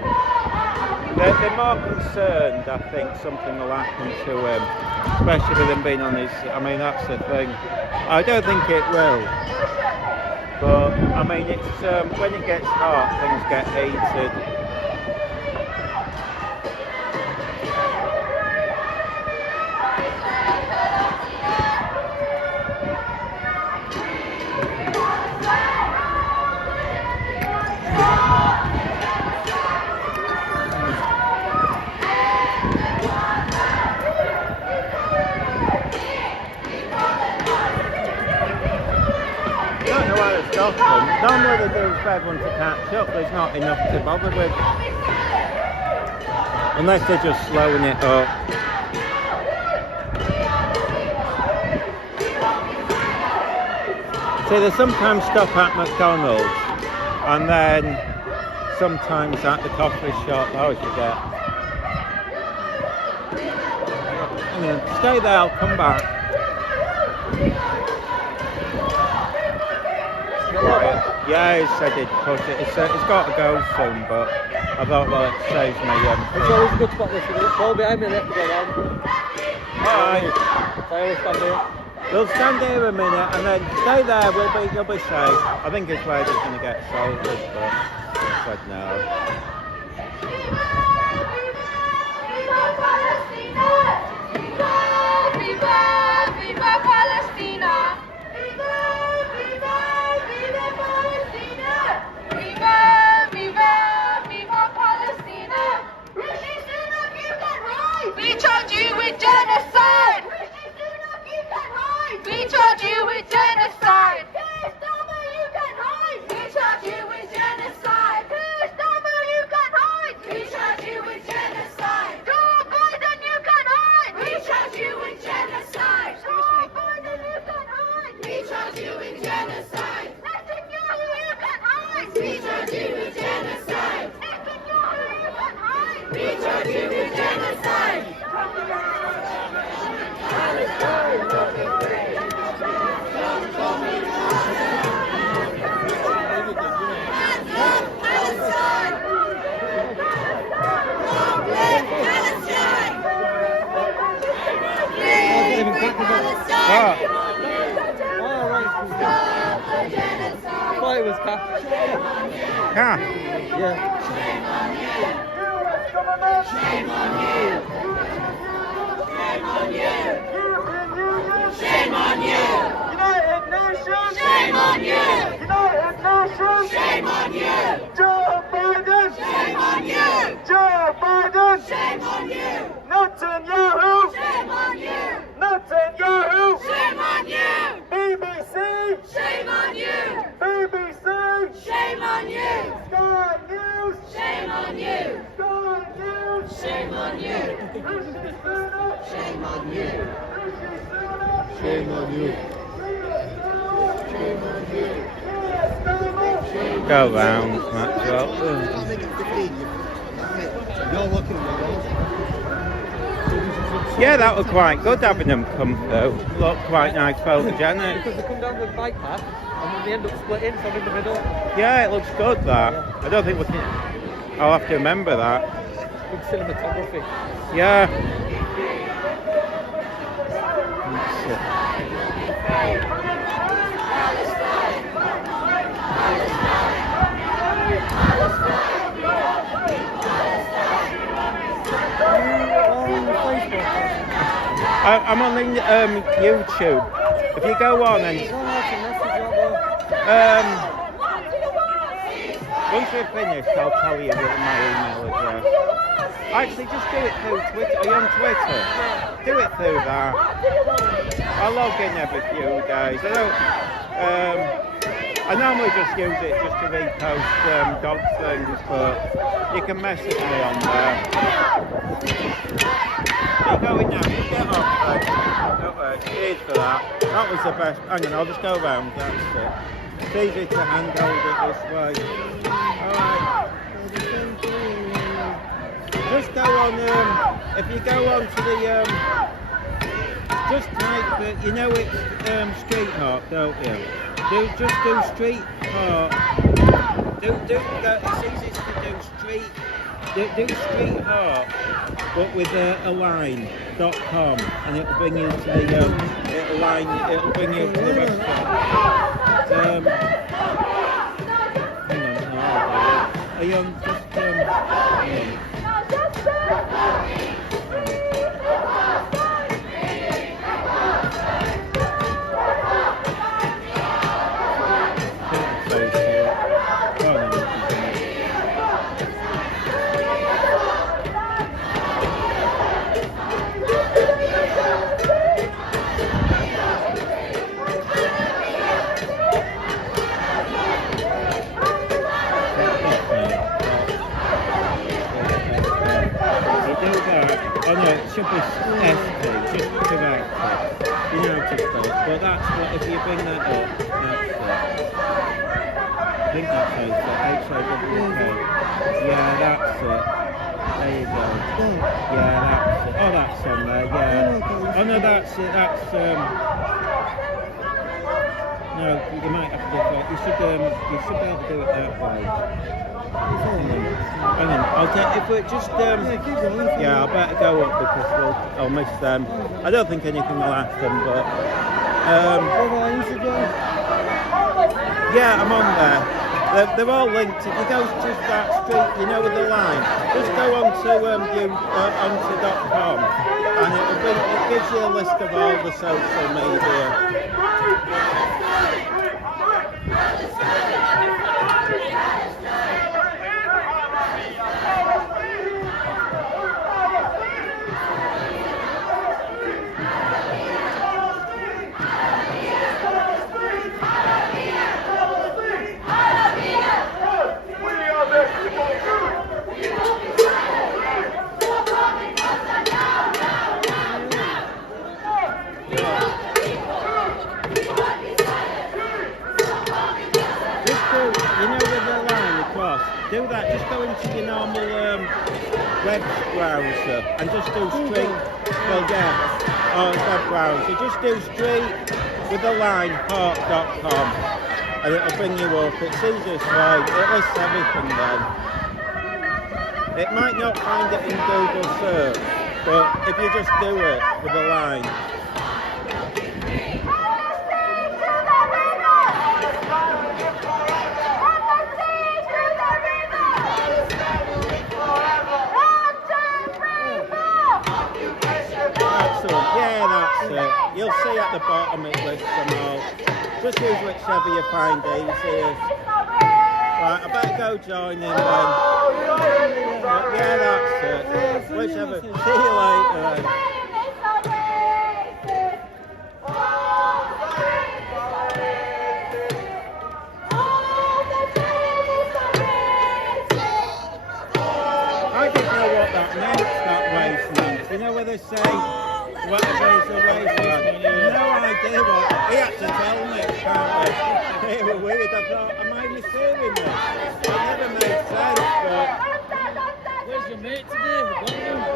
They're more concerned, I think, something will happen to him, especially with him being on his. I mean, that's the thing. I don't think it will, but I mean, it's when it gets hot, things get heated. Normally they do for everyone to catch up, there's not enough to bother with. Unless they're just slowing it up. See, they sometimes stop at McDonald's and then sometimes at the coffee shop. I always forget. Stay there, I'll come back. Yeah, he said he'd push it. It's got to go soon, but I thought, well, it saves me. It's always a good spot this, it's all behind me, they have to go round. Alright. So I always stand here. We'll stand here a minute and then stay there, you'll be safe. I think his lady's going to get salted, but he said no. Viva Palestina! Viva, viva, viva Palestina! Viva, viva, viva Palestina! Viva, viva, viva Palestina! Rishi Sunak, you can rise! We charge you with genocide! Rishi Sunak, you can rise! We charge you with genocide! Keir Starmer, you can rise! We charge you with genocide! Keir Starmer, you can rise! We charge you with genocide! Joe Biden, you can rise! We charge you with genocide! Joe Biden, you can rise! We charge you with genocide! Netanyahu, you can rise! We charge you with genocide! Netanyahu, you can rise! We charge you with genocide! It was Cat. Cat? Yeah. Shame on you! Shame on you! Shame on you! United Nations! Shame on you! United Nations! Shame on you! Joe Biden! Shame on you! Joe Biden! Shame on you! Netanyahu! Shame on you! Netanyahu! Shame on you! BBC! Shame on you! BBC! Shame on you! Sky News! Shame on you! Sky News! Shame on you! Rishi Sunak! Shame on you! Rishi Sunak! Shame on you. Shame on you! Keir Starmer! Go round, Maxwell. You're looking at Yeah, that was quite good having them come through. Looked quite nice, photogenic. Because they come down the bike path and then they end up splitting, so I'm in the middle. Yeah, it looks good, that. I don't think we can. I'll have to remember that. Good cinematography. Yeah. I'm on YouTube. If you go on and once we're finished, I'll tell you with my email address. Actually, just do it through Twitter. Are you on Twitter? Do it through that. I log in every few days. I don't. I normally just use it just to repost dog things, but you can message me on there. Are you going now? You get off, right? Don't worry. Cheers for that. That was the best. Hang on, I'll just go round. That's it. It's easy to handhold it this way. Alright. Just go on, if you go on to the, just type, you know it's street hawk, don't you? Just do street hawk. It's easiest to do street hawk, but with a line.com, and it'll bring you to the, it'll bring you to the website. Hang on, are you on, just, hang on. Oh no, it should be ST, just correct it. You know how to spell it, but that's what, if you bring that up, that's it. I think that's how you spell it, H-O-W-K. Yeah, that's it. There you go. Yeah, that's it. Oh, that's on there, yeah. Oh no, that's it, that's, no, you might have to do it. You should be able to do it that way. Hang on, I'll take, if we just, yeah, I better go up because I'll miss them. I don't think anything will happen, but, yeah, I'm on there. They're all linked. If you go just that street, you know, with the line, just go onto onto.com, and it gives you a list of all the social media. Do that, just go into your normal web browser and just do street, well yeah, or web browser, just do street with the line hawk.com and it'll bring you up. It's easiest way, it lists everything then. It might not find it in Google search, but if you just do it with the line. Yeah, that's it. You'll see at the bottom it lists them all. Just use whichever you find easiest. Right, I better go join in then. Yeah, that's it. Whichever. See you later then. I didn't know what that meant, that race meant. You know where they say whatever is a race man? No idea what. He had to tell me, apparently. They were weird. I thought, am I mishearing this? It never made sense, but. Where's your mate today?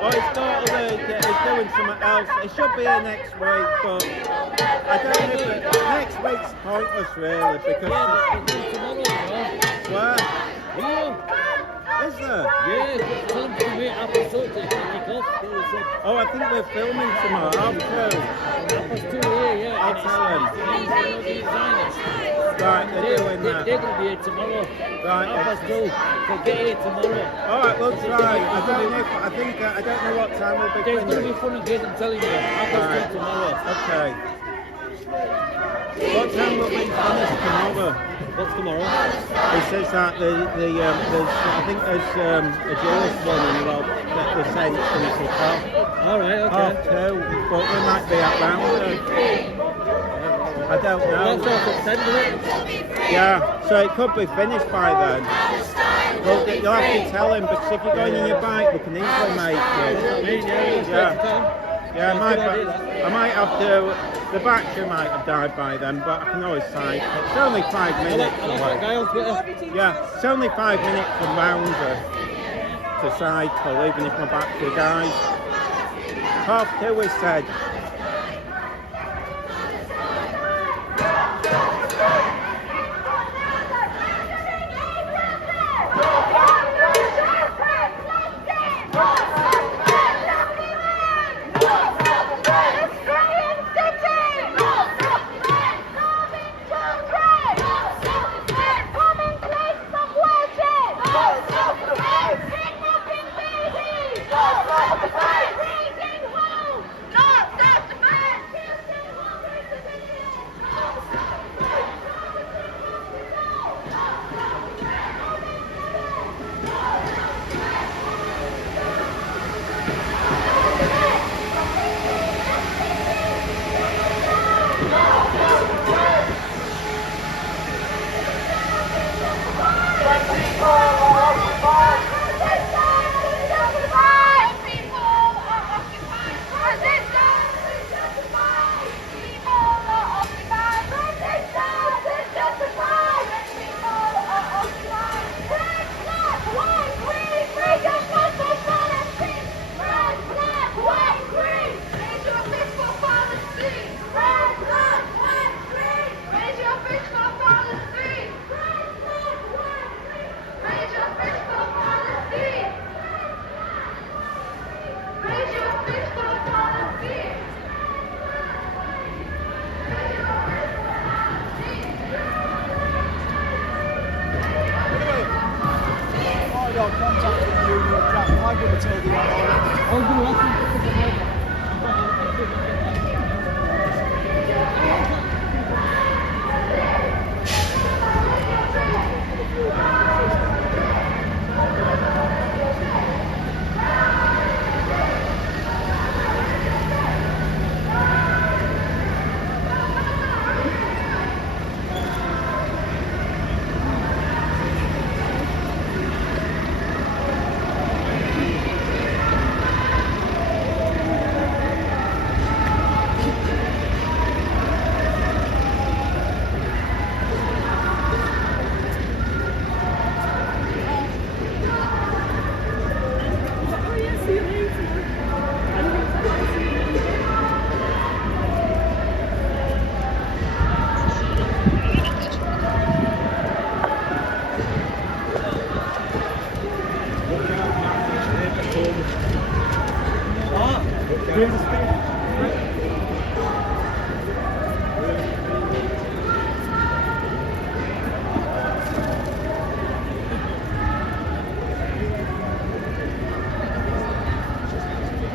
Oh, he's thought of he's doing something else. He should be here next week, but I don't know if next week's pointless really because. Where? Is there? Yeah, tell him to meet after Sunday. Oh, I think we're filming tomorrow. Half 2. Yeah. I'll tell him. Right, they're doing that. They're going to be here tomorrow. Right. 2:30. So get here tomorrow. All right, we'll try. I don't know what time we'll be It's finished. going to be fun and good, I'm telling you. 2:30 tomorrow. Okay. What time will we finish tomorrow? What's tomorrow? It says that there's I think there's a Jewish one and they're saying it's going to kick off. All right, okay. 2:30, but we might be at round. I don't know. That's what it said, wasn't it? Yeah, so it could be finished by then. Well, you'll have to tell him, because if you're going in your bike, we can easily make it. Yeah, I might have to, the battery might have died by then, but I can always cycle. It's only 5 minutes away. Yeah, it's only 5 minutes from Rounder to cycle, even if my battery dies. 2:30 we said.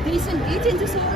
Decent eating disorder.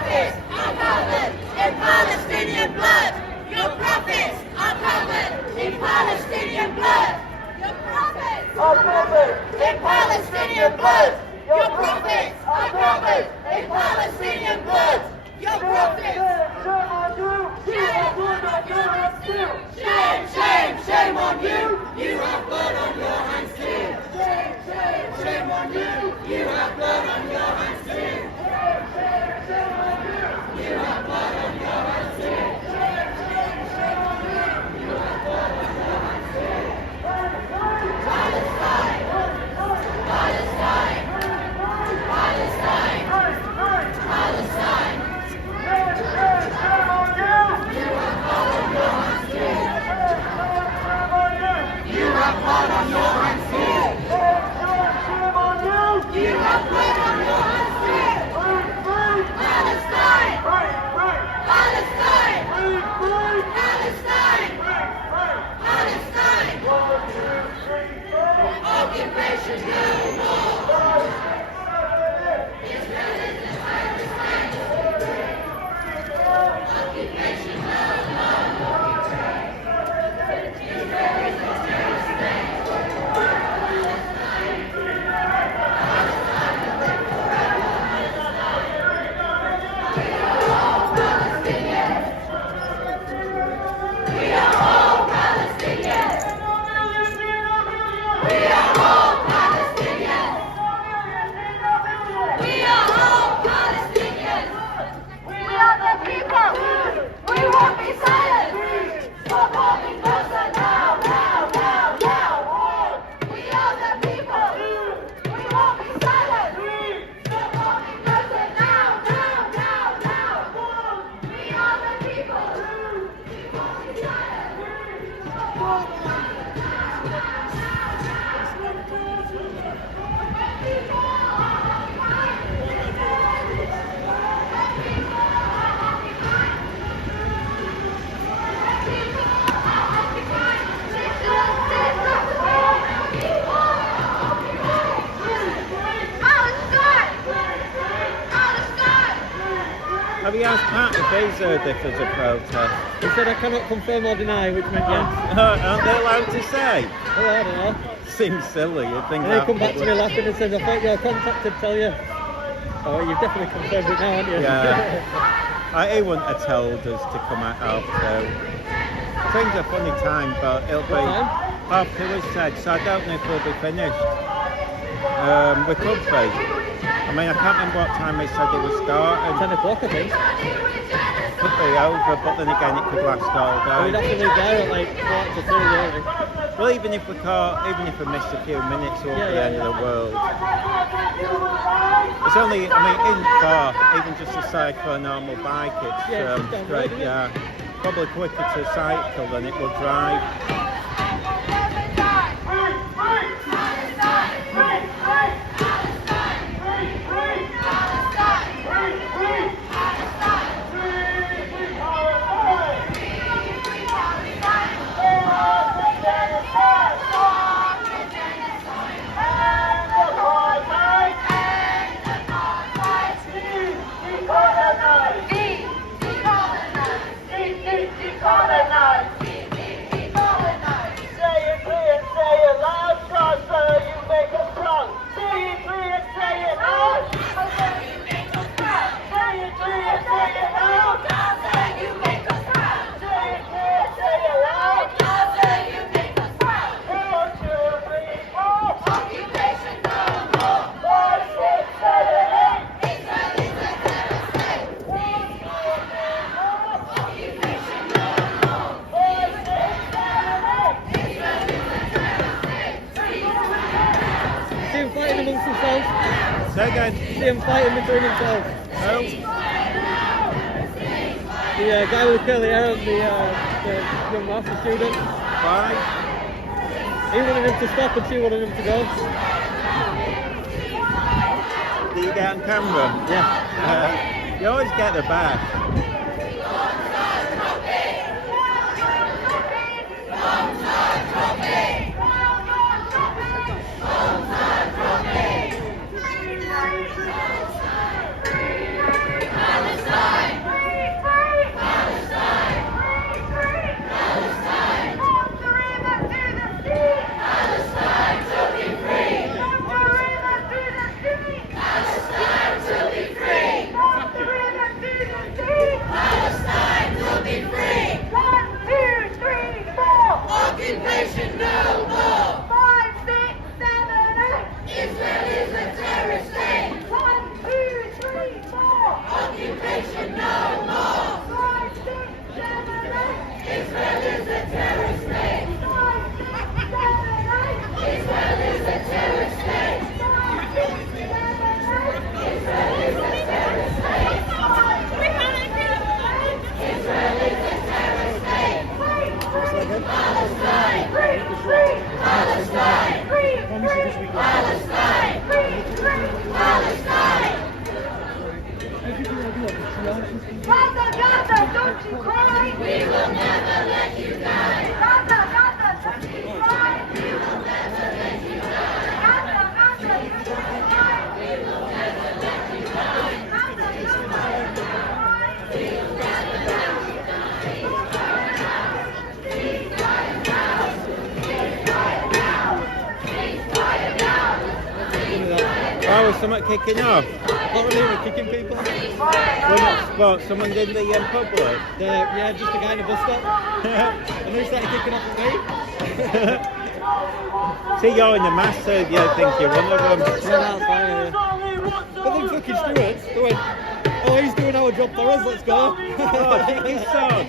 prophets are covered in Palestinian blood. Your prophets are covered in Palestinian blood. Your prophets are covered in Palestinian blood. Your prophets are covered in Palestinian blood. Your prophets. Shame, shame, shame on you. You have blood on your hands too. Shame, shame, shame on you. You have blood on your hands too. Shame, shame, shame on you. You have blood on your hands too. Shame, shame, shame on you. You have blood on your hands too. Palestine, Palestine, Palestine, Palestine. Shame, shame, shame on you. You have blood on your hands too. You have blood on your hands too. Shame on you. You have blood on your hands too. Palestine. Palestine. Palestine. Palestine. 1, 2, 3, 4. Occupation no more. Israel is the Palestine. Occupation no more. Israel is the Have you asked Pat if he's heard if there's a protest? He said I cannot confirm or deny, which meant yes. Aren't they allowed to say? Oh, I don't know. Seems silly, you'd think And that. they come back to me laughing and says, I thought your contact would tell you. Oh, you've definitely confirmed it now, haven't you? Yeah. He wouldn't have told us to come out, so... Things a funny time, but it'll be half 2 is said, so I don't know if we'll be finished. We could be. I mean, I can't remember what time they said it was starting. 10 o'clock, I think. Could be over, but then again it could last all day. We'd have to leave there at like 4 to 3, really. Well, even if we miss a few minutes, it won't be the end of the world. It's only, I mean, it isn't far, even just aside for a normal bike, it's straight, yeah. Probably quicker to cycle than it would drive. Say again. See him fighting between themselves. Oh. The guy with the curly hair and the young master student. Why? He wanted him to stop and she wanted him to go. Do you get on camera? Yeah. You always get the back. Palestine! Gaza, Gaza, don't you cry. We will never let you die. Gaza, Gaza, don't you cry. We will never let you die. Gaza, Gaza, don't you cry. We will never let you die. Gaza, Gaza, don't you cry. We will never let you die. Ceasefire now. Ceasefire now. Ceasefire now. Oh, was something kicking off? What were they were kicking people? What, someone did the public? Yeah, just a guy in a bus stop. And they started kicking off at me. See, you're in the mass, so you think you're one of them. Yeah, that's fine. But then fucking stewards, they went, oh, he's doing our job for us, let's go. Oh, kick his song.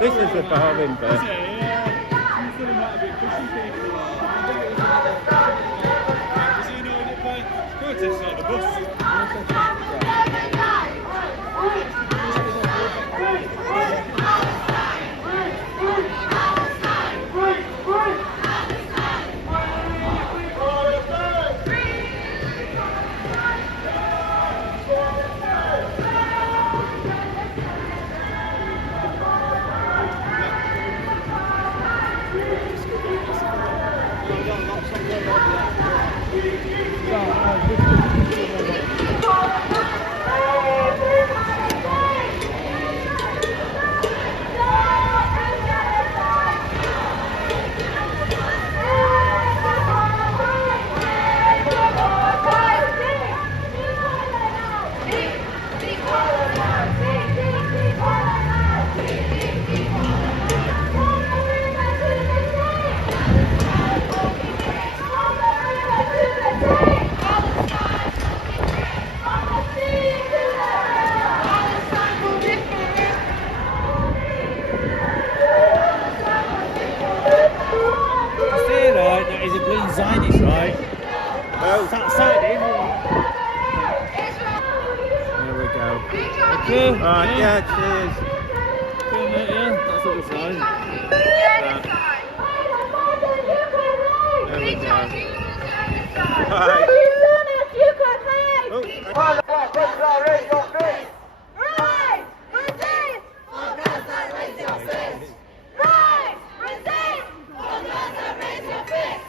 This is the boring bit. Zionist, right? Well, Saturday. there we go. Okay. Alright, yeah, cheers. Yeah, that's what we're saying. There we go. Right. Oh, Raise your fist! Rise! Resist! For Gaza, raise your fist! Rise! Resist! For Gaza, raise your fist!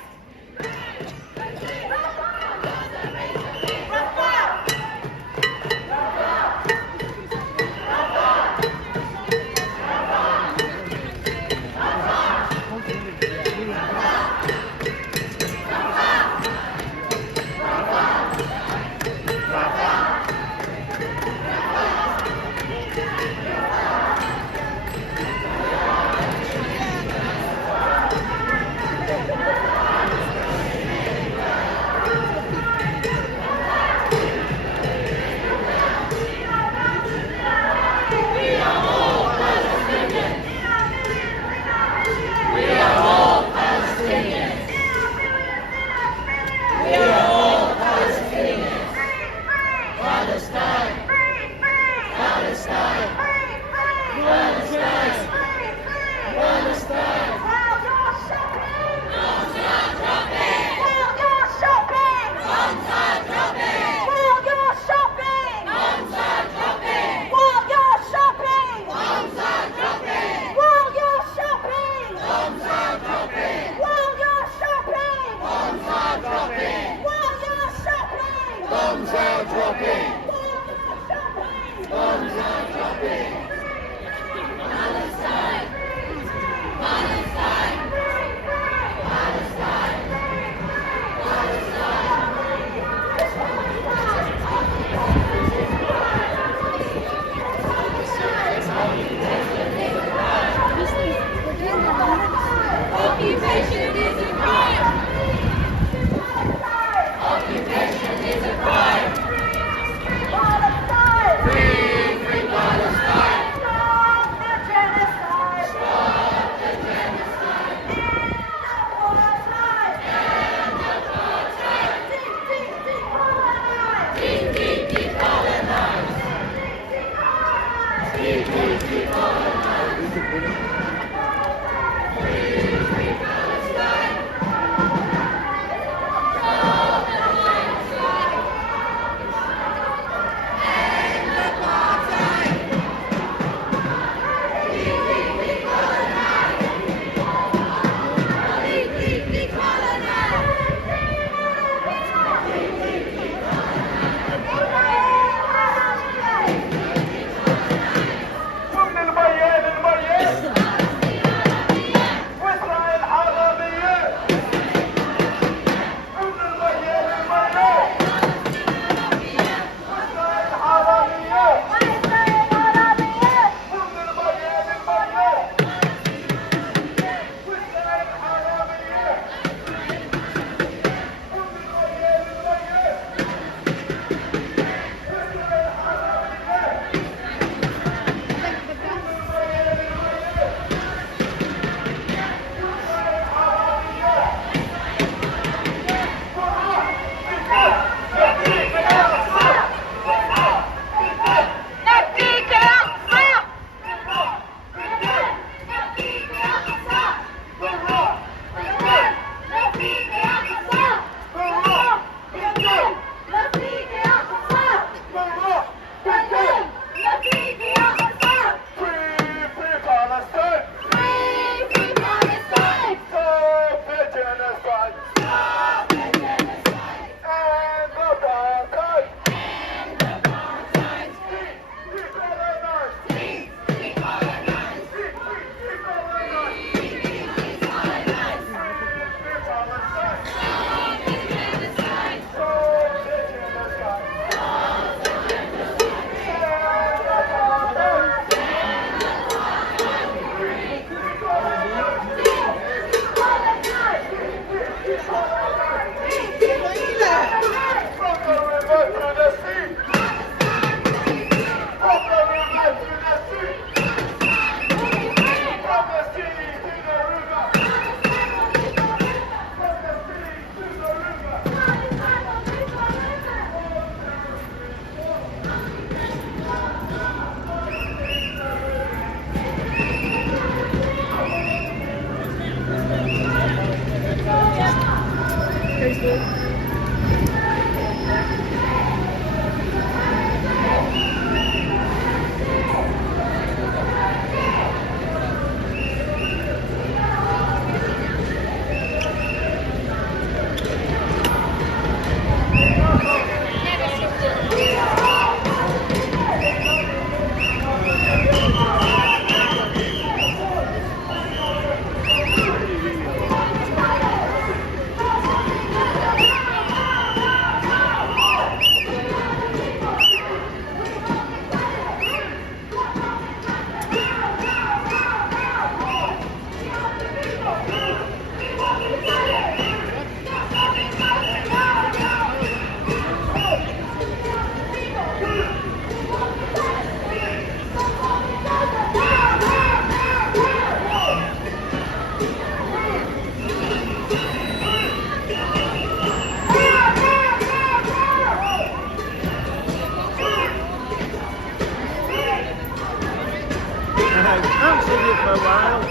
I've seen you for a while.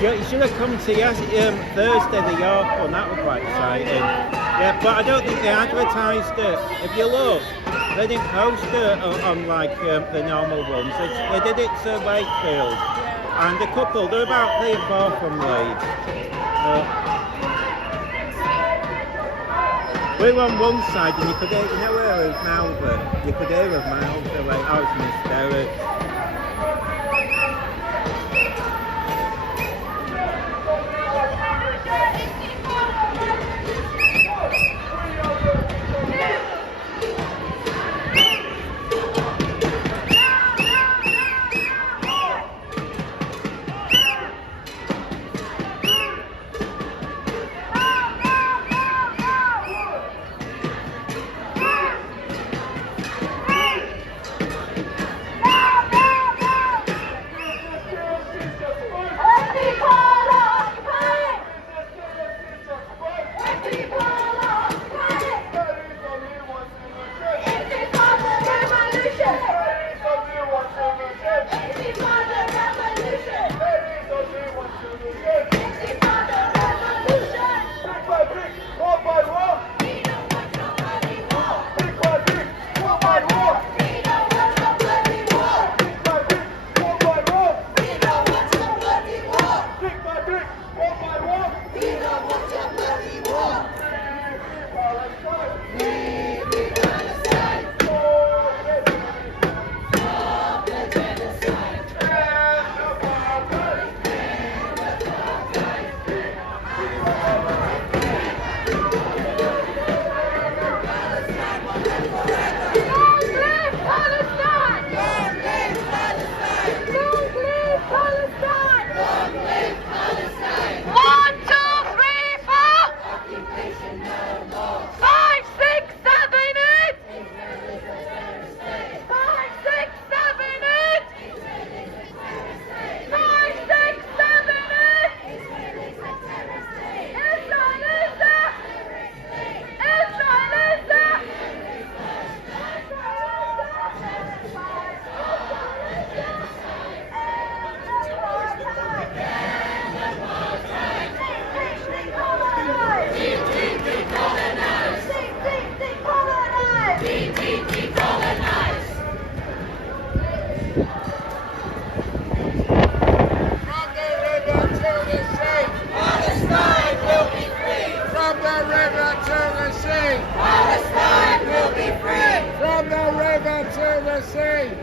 You should have come to Thursday, the York one, that was quite exciting. Yeah, but I don't think they advertised it. If you look, they didn't post it on like the normal ones. They did it to Wakefield. And a couple, they're about 3 or 4 from Leeds. We were on one side and you could hear, you know where it was Malvern? You could hear of Malvern, like, oh, it's an hysterics.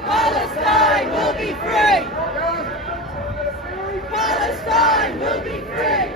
Palestine will be free! Palestine will be free!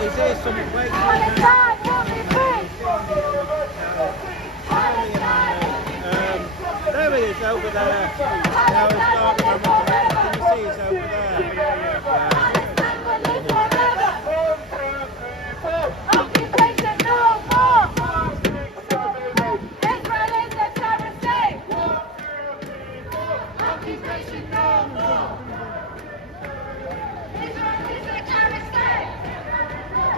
Is there some way there he is over there. Now it's dark. Can you see he's over there? Occupation no more! Israel is a terrorist state! Occupation no more! Israel is a terrorist state!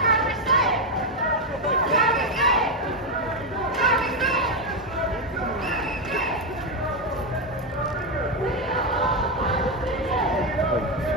Terrorist state! Terrorist state! Terrorist state! We are all Palestinians!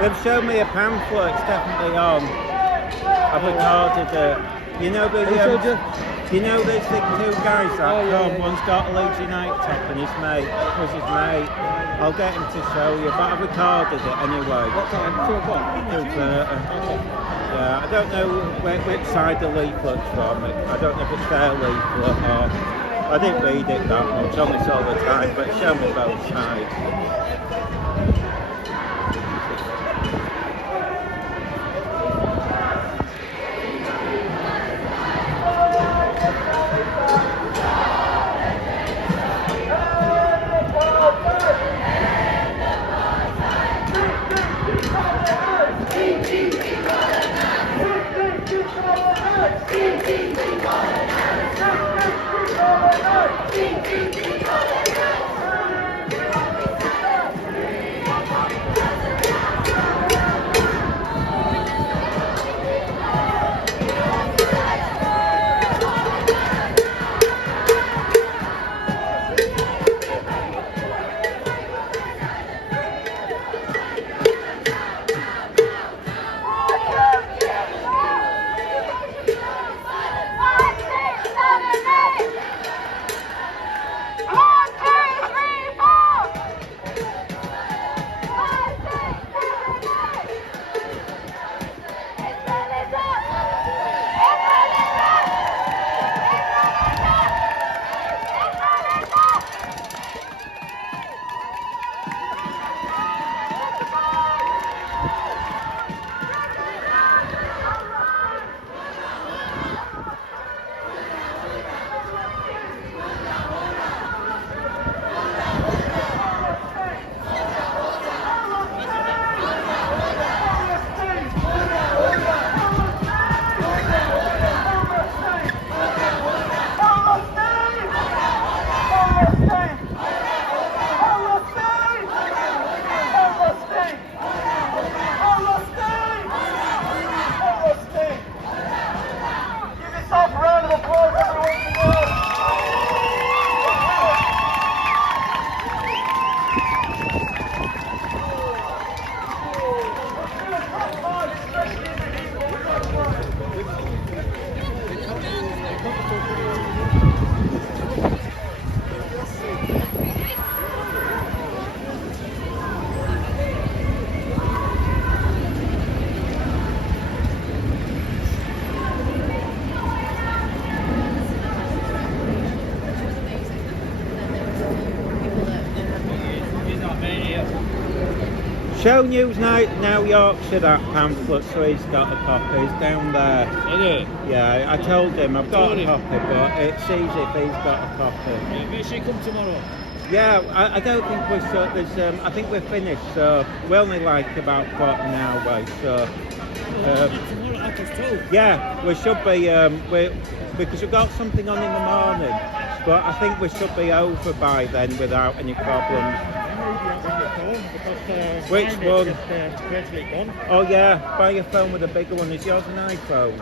They've shown me a pamphlet, it's definitely on. I've recorded it. You know the you know there's the two guys that come, one's got a Leeds United top and his mate was his mate. I'll get him to show you, but I've recorded it anyway. What time? 2 o'clock? 2:30. Yeah, I don't know which side the leaflet's from. I don't know if it's their leaflet or... I didn't read it that much, only saw the time, but show me both sides. Show News Now Yorkshire that pamphlet, so he's got a copy. It's down there. Is it? Yeah, I told him I've got a copy, but it's easy if he's got a copy. Maybe she come tomorrow. Yeah, I don't think we're so. I think we're finished. So we're only like about quarter an hour away. So yeah, we should be. Because we've got something on in the morning, but I think we should be over by then without any problems. Which one? Oh yeah, buy a phone with a bigger one. Is yours an iPhone?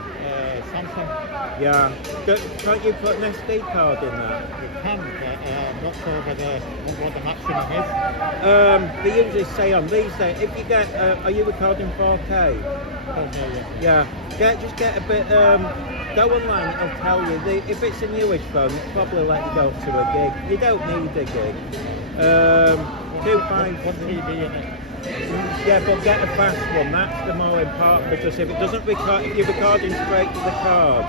Samsung. Yeah. Can't you put an SD card in that? You can, but I'm not sure what the maximum is. They usually say on these days, if you get, are you recording 4K? Yeah. Just get a bit, go online, it'll tell you. If it's a newish phone, it'll probably let you go to a gig. You don't need a gig. 2.5. Yeah, but get a fast one, that's the more important, because if it doesn't record, if you're recording straight to the card,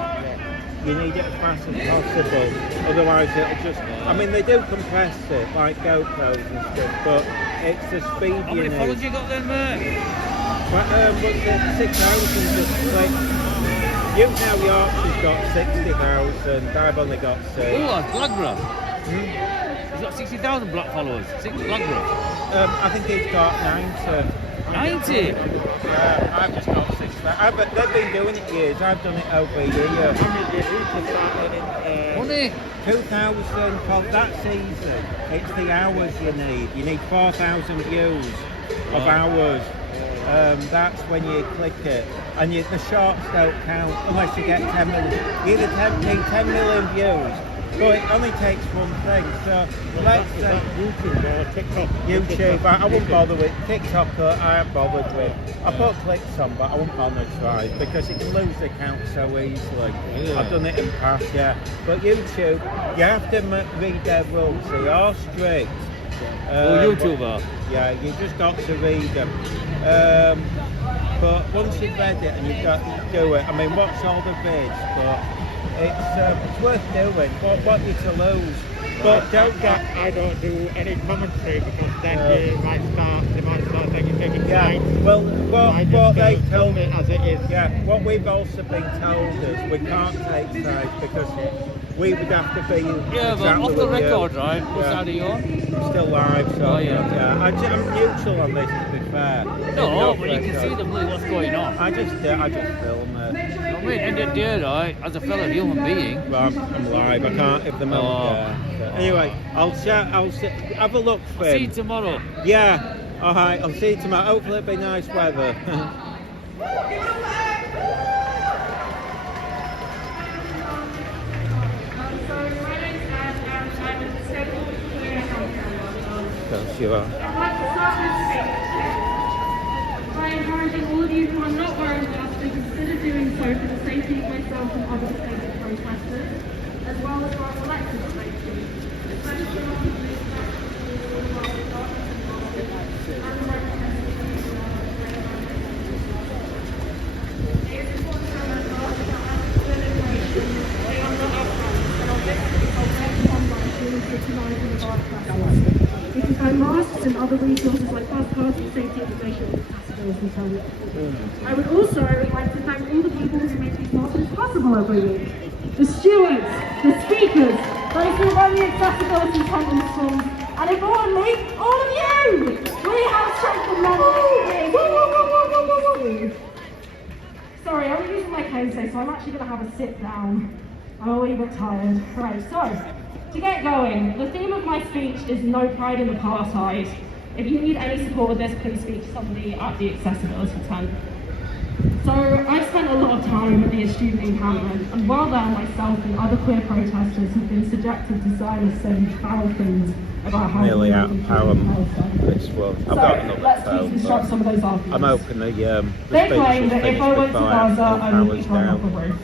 you need it as fast as possible, otherwise it'll just, I mean they do compress it, like GoPros and stuff, but it's the speed you need. How many followers you got then, mate? What's it, 6,000 just like, you now Yorkshire's got 60,000, I've only got 6. Oh, Blackburn. He's got 60,000 black followers. Blackburn. I think he's got 90. 90? I've just got 6,000. They've been doing it years. I've done it over a year. How many years Money? 2,000 for that season. It's the hours you need. You need 4,000 views of hours. That's when you click it. And the shorts don't count unless you get 10 million. You either need 10 million views. But it only takes one thing, so let's say YouTube or TikTok. YouTube, I wouldn't bother with TikTok. I haven't bothered with. I put clicks on, but I wouldn't bother to try because you can lose the account so easily. Yeah. I've done it in the past, yeah. But YouTube, you have to read their rules. They are strict. YouTuber. Yeah, you just got to read them. But once you've read it and you've got to do it, I mean, watch all the vids, but it's worth doing. What you to lose? But don't get. I don't do any commentary because then they might start taking Yeah. Well, what they told me as it is. Yeah. What we've also been told is we can't take sides because we would have to be. Yeah, but off the record, right? What's that you on? Still live, so Oh, yeah. I'm neutral on this, to be fair. No, but you can see what's going on. I just film it. I mean, end of the day, right, as a fellow human being. Well, I'm live. I can't if the moment. Anyway, I'll have a look for him. See you tomorrow. Yeah. All right. I'll see you tomorrow. Hopefully it'll be nice weather. Yes, you are. I'd like to start this speech by encouraging all of you who are not wearing masks to consider doing so for the safety of myself and other disabled protesters, as well as our collective safety, especially on the police and the representatives. It is important to remember that as a celebration, we are not upright, and our victories are well online during utilising of our platforms. We can find masks and other resources like bus cards and safety information with accessibility codes. I would also like to thank all the people who make these marches possible every week. The stewards, the speakers, those who run the accessibility tent in schools, and importantly, all of you! We have strengthened members. Sorry, I'm using my cane today, so I'm actually going to have a sit down. I'm a wee bit tired. Right, so, to get going, the theme of my speech is no pride in apartheid. If you need any support with this, please speak to somebody at the accessibility tent. So I've spent a lot of time at the student encampment, and while there, myself and other queer protesters have been subjected to Zionist saying foul things about how Nearly we out of power. This one. I've got another let's phone, deconstruct some of those arguments. I'm hoping the They claim that if I went to before Gaza, I would be powers thrown off a down. roof.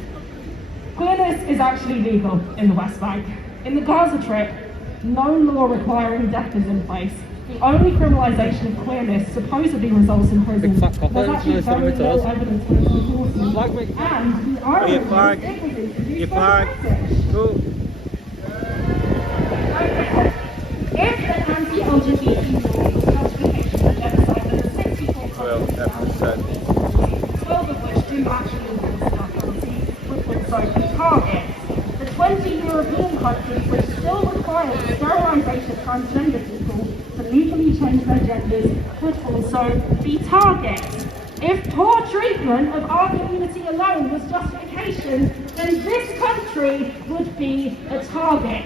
Queerness is actually legal in the West Bank. In the Gaza Strip, no law requiring death is in place. The only criminalisation of queerness supposedly results in prison. There's actually very little evidence for its enforcement. And the irony Your flag. Your flag. Cool. If an anti-LGBT law was justification for genocide, then the 64 countries that have 12 of which do actually enforce that policy would also be targets. The 20 European countries which still require the sterilisation of transgender people to legally change their genders would also be targets. If poor treatment of our community alone was justification, then this country would be a target.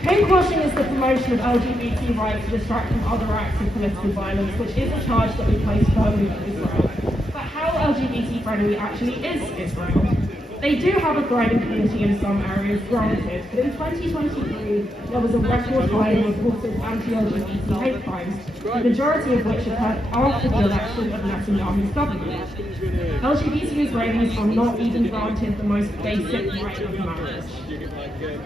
Pinkwashing is the promotion of LGBT rights to distract from other acts of political violence, which is a charge that we place firmly on Israel. But how LGBT friendly actually is Israel? They do have a thriving community in some areas, granted, but in 2023 there was a record high in reported anti-LGBT hate crimes, the majority of which occurred after the election of Netanyahu's government. LGBT Israelis are not even granted the most basic right of marriage.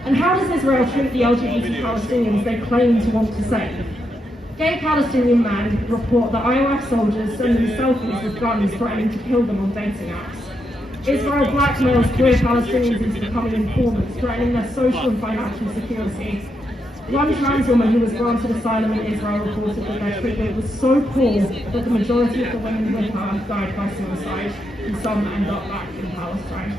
And how does Israel treat the LGBT Palestinians they claim to want to save? Gay Palestinian men report that IOF soldiers send them selfies with guns threatening to kill them on dating apps. Israel blackmails queer Palestinians into becoming informants, threatening their social and financial security. One trans woman who was granted asylum in Israel reported that their treatment was so poor that the majority of the women with her died by suicide, and some end up back in Palestine.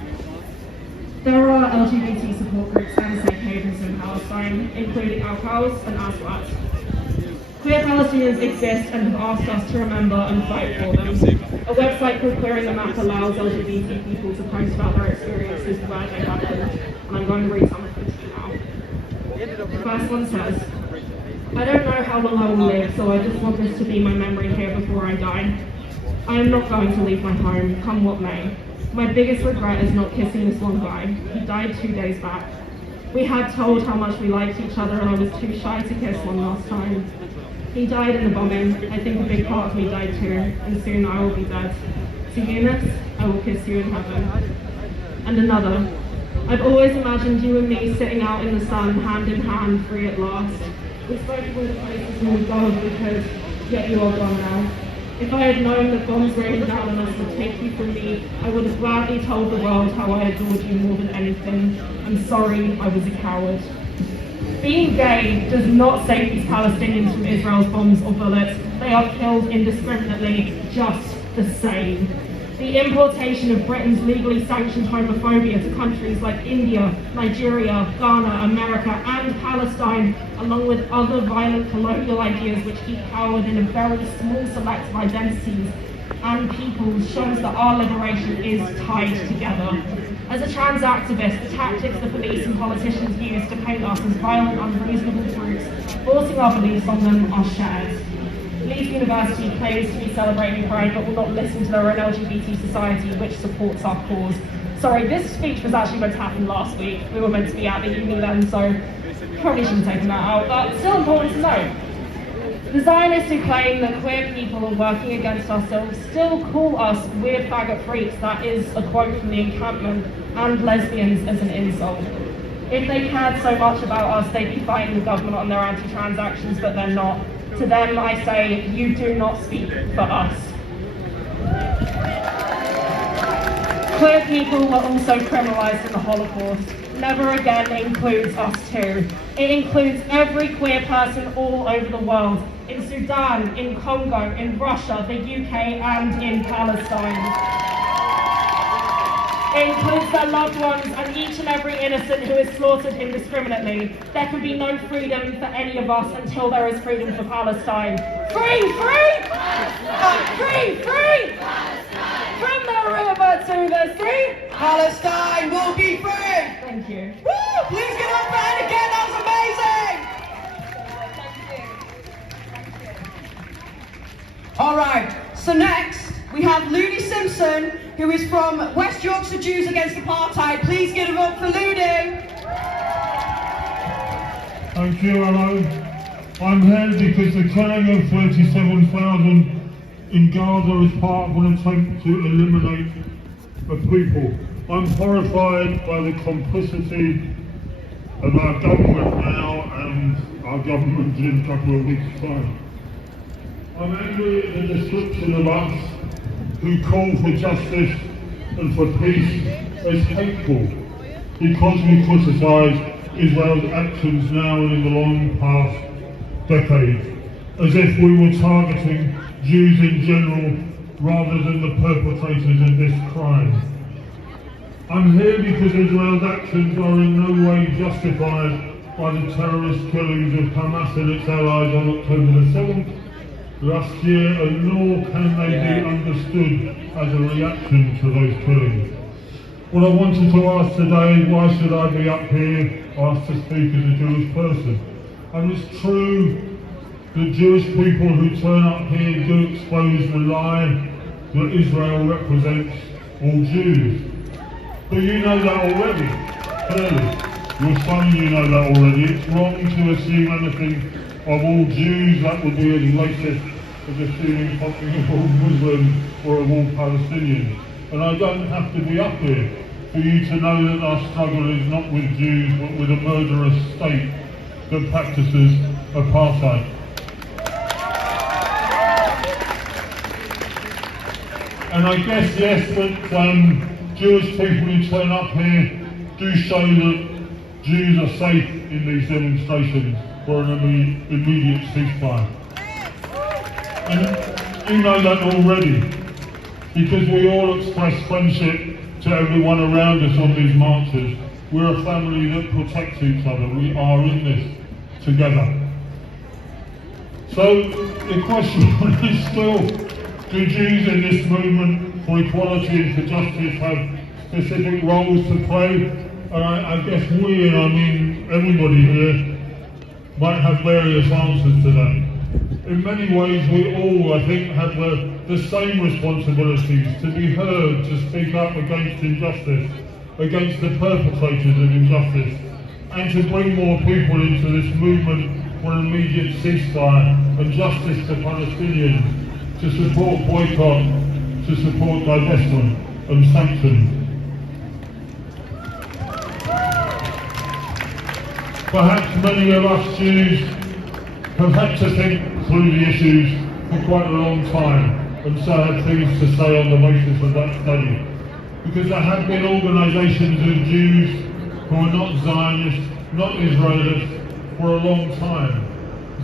There are LGBT support groups and safe havens in Palestine, including Al-Qaws and Aswat. Queer Palestinians exist and have asked us to remember and fight for them. A website called Clearing the Map allows LGBT people to post about their experiences where they happened, and I'm going to read some of them to you now. The first one says, I don't know how long I will live, so I just want this to be my memory here before I die. I am not going to leave my home, come what may. My biggest regret is not kissing this one guy. He died 2 days back. We had told how much we liked each other and I was too shy to kiss one last time. He died in the bombing. I think a big part of me died too, and soon I will be dead. To Eunice, I will kiss you in heaven. And another. I've always imagined you and me sitting out in the sun, hand in hand, free at last. We spoke of all the places we would go if we could, yet you are gone now. If I had known that bombs raining down on us would take you from me, I would have gladly told the world how I adored you more than anything. I'm sorry I was a coward. Being gay does not save these Palestinians from Israel's bombs or bullets. They are killed indiscriminately, just the same. The importation of Britain's legally sanctioned homophobia to countries like India, Nigeria, Ghana, America, and Palestine, along with other violent colonial ideas which keep power in a very small select of identities and peoples, shows that our liberation is tied together. As a trans activist, the tactics the police and politicians use to paint us as violent, unreasonable groups, forcing our beliefs on them, are shared. Leeds University claims to be celebrating Pride, but will not listen to their own LGBT society, which supports our cause. Sorry, this speech was actually meant to happen last week. We were meant to be at the uni then, so probably shouldn't have taken that out, but still important to note. The Zionists who claim that queer people are working against ourselves still call us weird faggot freaks, that is a quote from the encampment, and lesbians as an insult. If they cared so much about us, they'd be fighting the government on their anti-trans actions, but they're not. To them, I say, you do not speak for us. Queer people were also criminalised in the Holocaust. Never again includes us too. It includes every queer person all over the world, in Sudan, in Congo, in Russia, the UK, and in Palestine. It includes their loved ones and each and every innocent who is slaughtered indiscriminately. There can be no freedom for any of us until there is freedom for Palestine. Free, free! Palestine! Free, free! Palestine! From the river to the sea, Palestine will be free! Thank you. Woo! Please give up for Ed again, that was amazing! Alright, so next we have Looney Simpson, who is from West Yorkshire Jews Against Apartheid. Please give it up for Looney! Thank you, hello. I'm here because the killing of 37,000 in Gaza is part of an attempt to eliminate the people. I'm horrified by the complicity of our government now and our government in a couple of weeks' time. I'm angry at the description of us who call for justice and for peace as hateful because we criticise Israel's actions now and in the long past decades, as if we were targeting Jews in general rather than the perpetrators of this crime. I'm here because Israel's actions are in no way justified by the terrorist killings of Hamas and its allies on October the 7th last year, and nor can they be understood as a reaction to those killings. What I wanted to ask today, why should I be up here asked to speak as a Jewish person? And it's true that Jewish people who turn up here do expose the lie that Israel represents all Jews. But you know that already, clearly. You're saying you know that already. It's wrong to assume anything of all Jews. That would be as racist as assuming something of all Muslims or of all Palestinians. And I don't have to be up here for you to know that our struggle is not with Jews, but with a murderous state that practices apartheid. And I guess, yes, that Jewish people who turn up here do show that Jews are safe in these demonstrations for an immediate ceasefire. And you know that already, because we all express friendship to everyone around us on these marches. We're a family that protects each other. We are in this together. So the question is still, do Jews in this movement for equality and for justice have specific roles to play? And I guess we, and I mean everybody here, might have various answers to that. In many ways, we all, I think, have the same responsibilities to be heard, to speak up against injustice, against the perpetrators of injustice, and to bring more people into this movement for an immediate ceasefire and justice to Palestinians, to support boycott, to support divestment and sanctions. Perhaps many of us Jews have had to think through the issues for quite a long time, and so had things to say on the basis of that study. Because there have been organisations of Jews who are not Zionists, not Israelists, for a long time.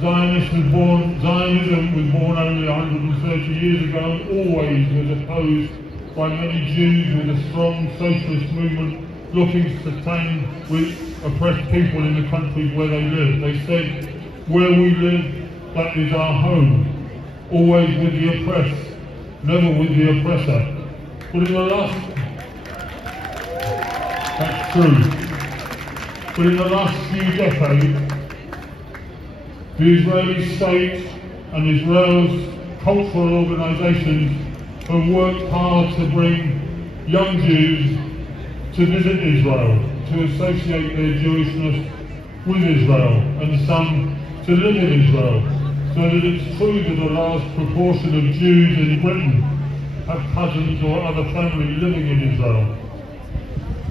Zionism was born only 130 years ago and always was opposed by many Jews with a strong socialist movement looking to stand with oppressed people in the countries where they live. They said, where we live, that is our home. Always with the oppressed, never with the oppressor. But in the last... That's true. But in the last few decades, the Israeli state and Israel's cultural organisations have worked hard to bring young Jews to visit Israel, to associate their Jewishness with Israel, and some to live in Israel, so that it's true that a large proportion of Jews in Britain have cousins or other family living in Israel.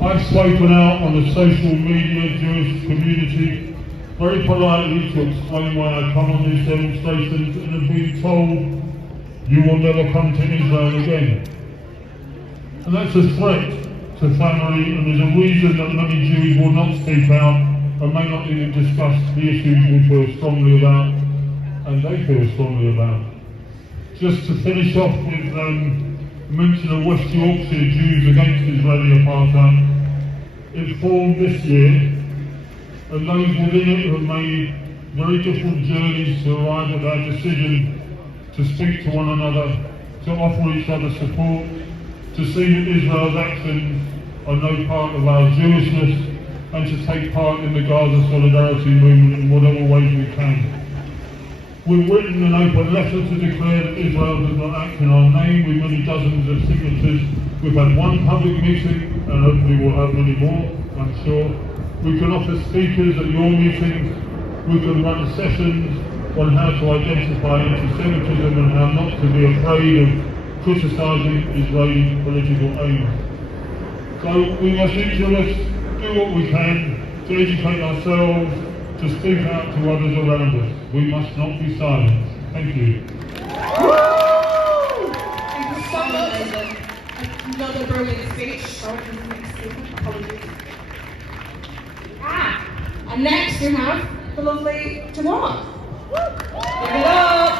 I've spoken out on the social media Jewish community very politely to explain why I come on these demonstrations, and have been told, you will never come to Israel again. And that's a threat to family, and there's a reason that many Jews will not speak out and may not even discuss the issues we feel strongly about and they feel strongly about. Just to finish off with mention of West Yorkshire Jews against Israeli apartheid. It formed this year, and those within it have made very different journeys to arrive at our decision to speak to one another, to offer each other support, to see that Israel's actions are no part of our Jewishness, and to take part in the Gaza solidarity movement in whatever ways we can. We've written an open letter to declare that Israel does not act in our name with many dozens of signatures. We've had one public meeting, and hopefully we'll have many more, I'm sure. We can offer speakers at your meetings. We can run sessions on how to identify anti-Semitism and how not to be afraid of criticising Israeli political aims. So we must each of us do what we can to educate ourselves, to speak out to others around us. We must not be silent. Thank you. Thank you so much. Another brilliant speech. Apologies. And next we have the lovely Jawad. Give it up.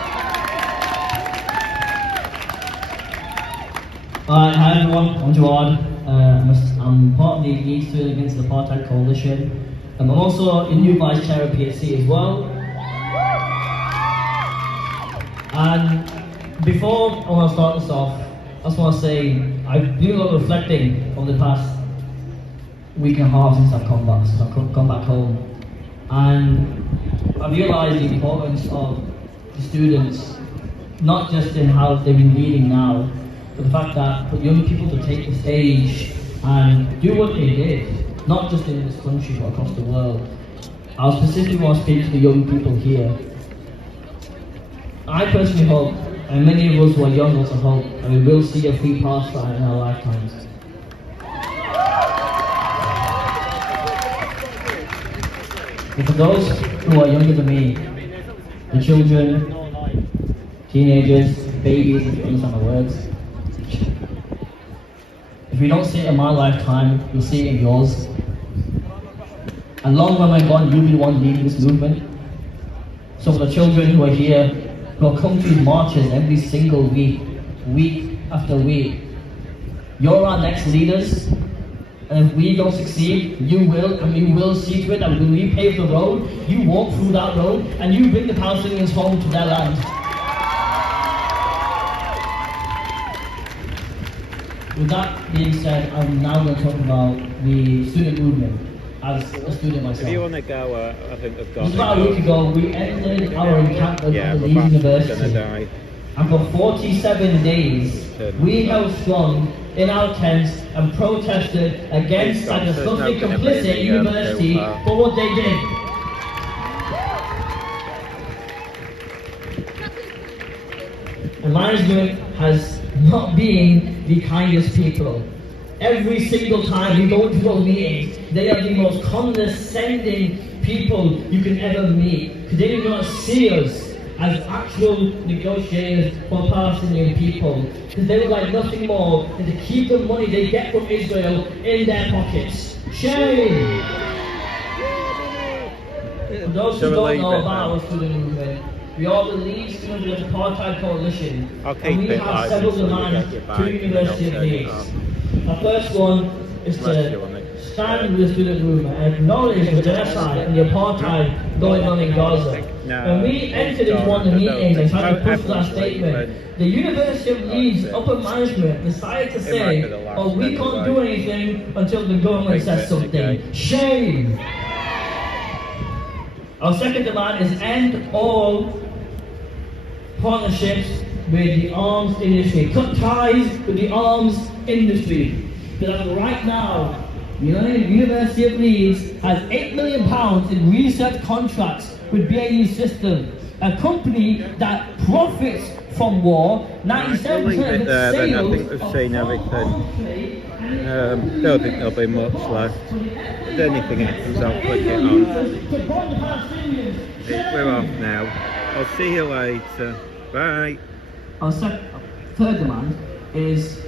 Hi everyone, I'm Jawad. I'm part of the Leeds Student Against the Apartheid Coalition. I'm also a new vice chair of PSC as well. And before I want to start this off, I just want to say I've been a lot of reflecting over the past week and a half since I've come back home. And I realised the importance of the students, not just in how they've been leading now, but the fact that for young people to take the stage and do what they did, not just in this country but across the world. I specifically want to speak to the young people here. I personally hope, and many of us who are young also hope, that we will see a free Palestine in our lifetimes. But for those who are younger than me, the children, teenagers, babies, if you understand my words, if we don't see it in my lifetime, you'll see it in yours. And long when we're gone, you'll be the one leading this movement. So for the children who are here, who will come to these marches every single week, week after week, you're our next leaders. And if we don't succeed, you will, and we will see to it that when we pave the road, you walk through that road, and you bring the Palestinians home to their land. With that being said, I'm now going to talk about the student movement as a student myself. If you want to go, I think we've got Just about a week ago, we ended our encampment at the Leeds University. And for 47 days, we held strong in our tents and protested against that disgusting complicit university for what they did. And management has not been the kindest people. Every single time we go to those meetings, they are the most condescending people you can ever meet. Because they do not see us as actual negotiators for Palestinian people. Because they would like nothing more than to keep the money they get from Israel in their pockets. Shame! For those who don't know about our student movement, we are the Leeds Student Against Apartheid Coalition, and we have several demands to the University of Leeds. Our first one is to stand with the student movement and acknowledge the genocide and the apartheid going on in Gaza. When we entered into one of the meetings and tried to push for that statement, the University of Leeds upper management decided to say, oh, we can't do anything until the government says something. Shame! Our second demand is end all partnerships with the arms industry. Cut ties with the arms industry. Because right now, the University of Leeds has £8 million in research contracts with BAE Systems, a company that profits from war. 97% of its sales. I think we've seen everything. Don't think there'll be much left. If anything happens, I'll click it on. We're off now. I'll see you later. Bye. Our third demand is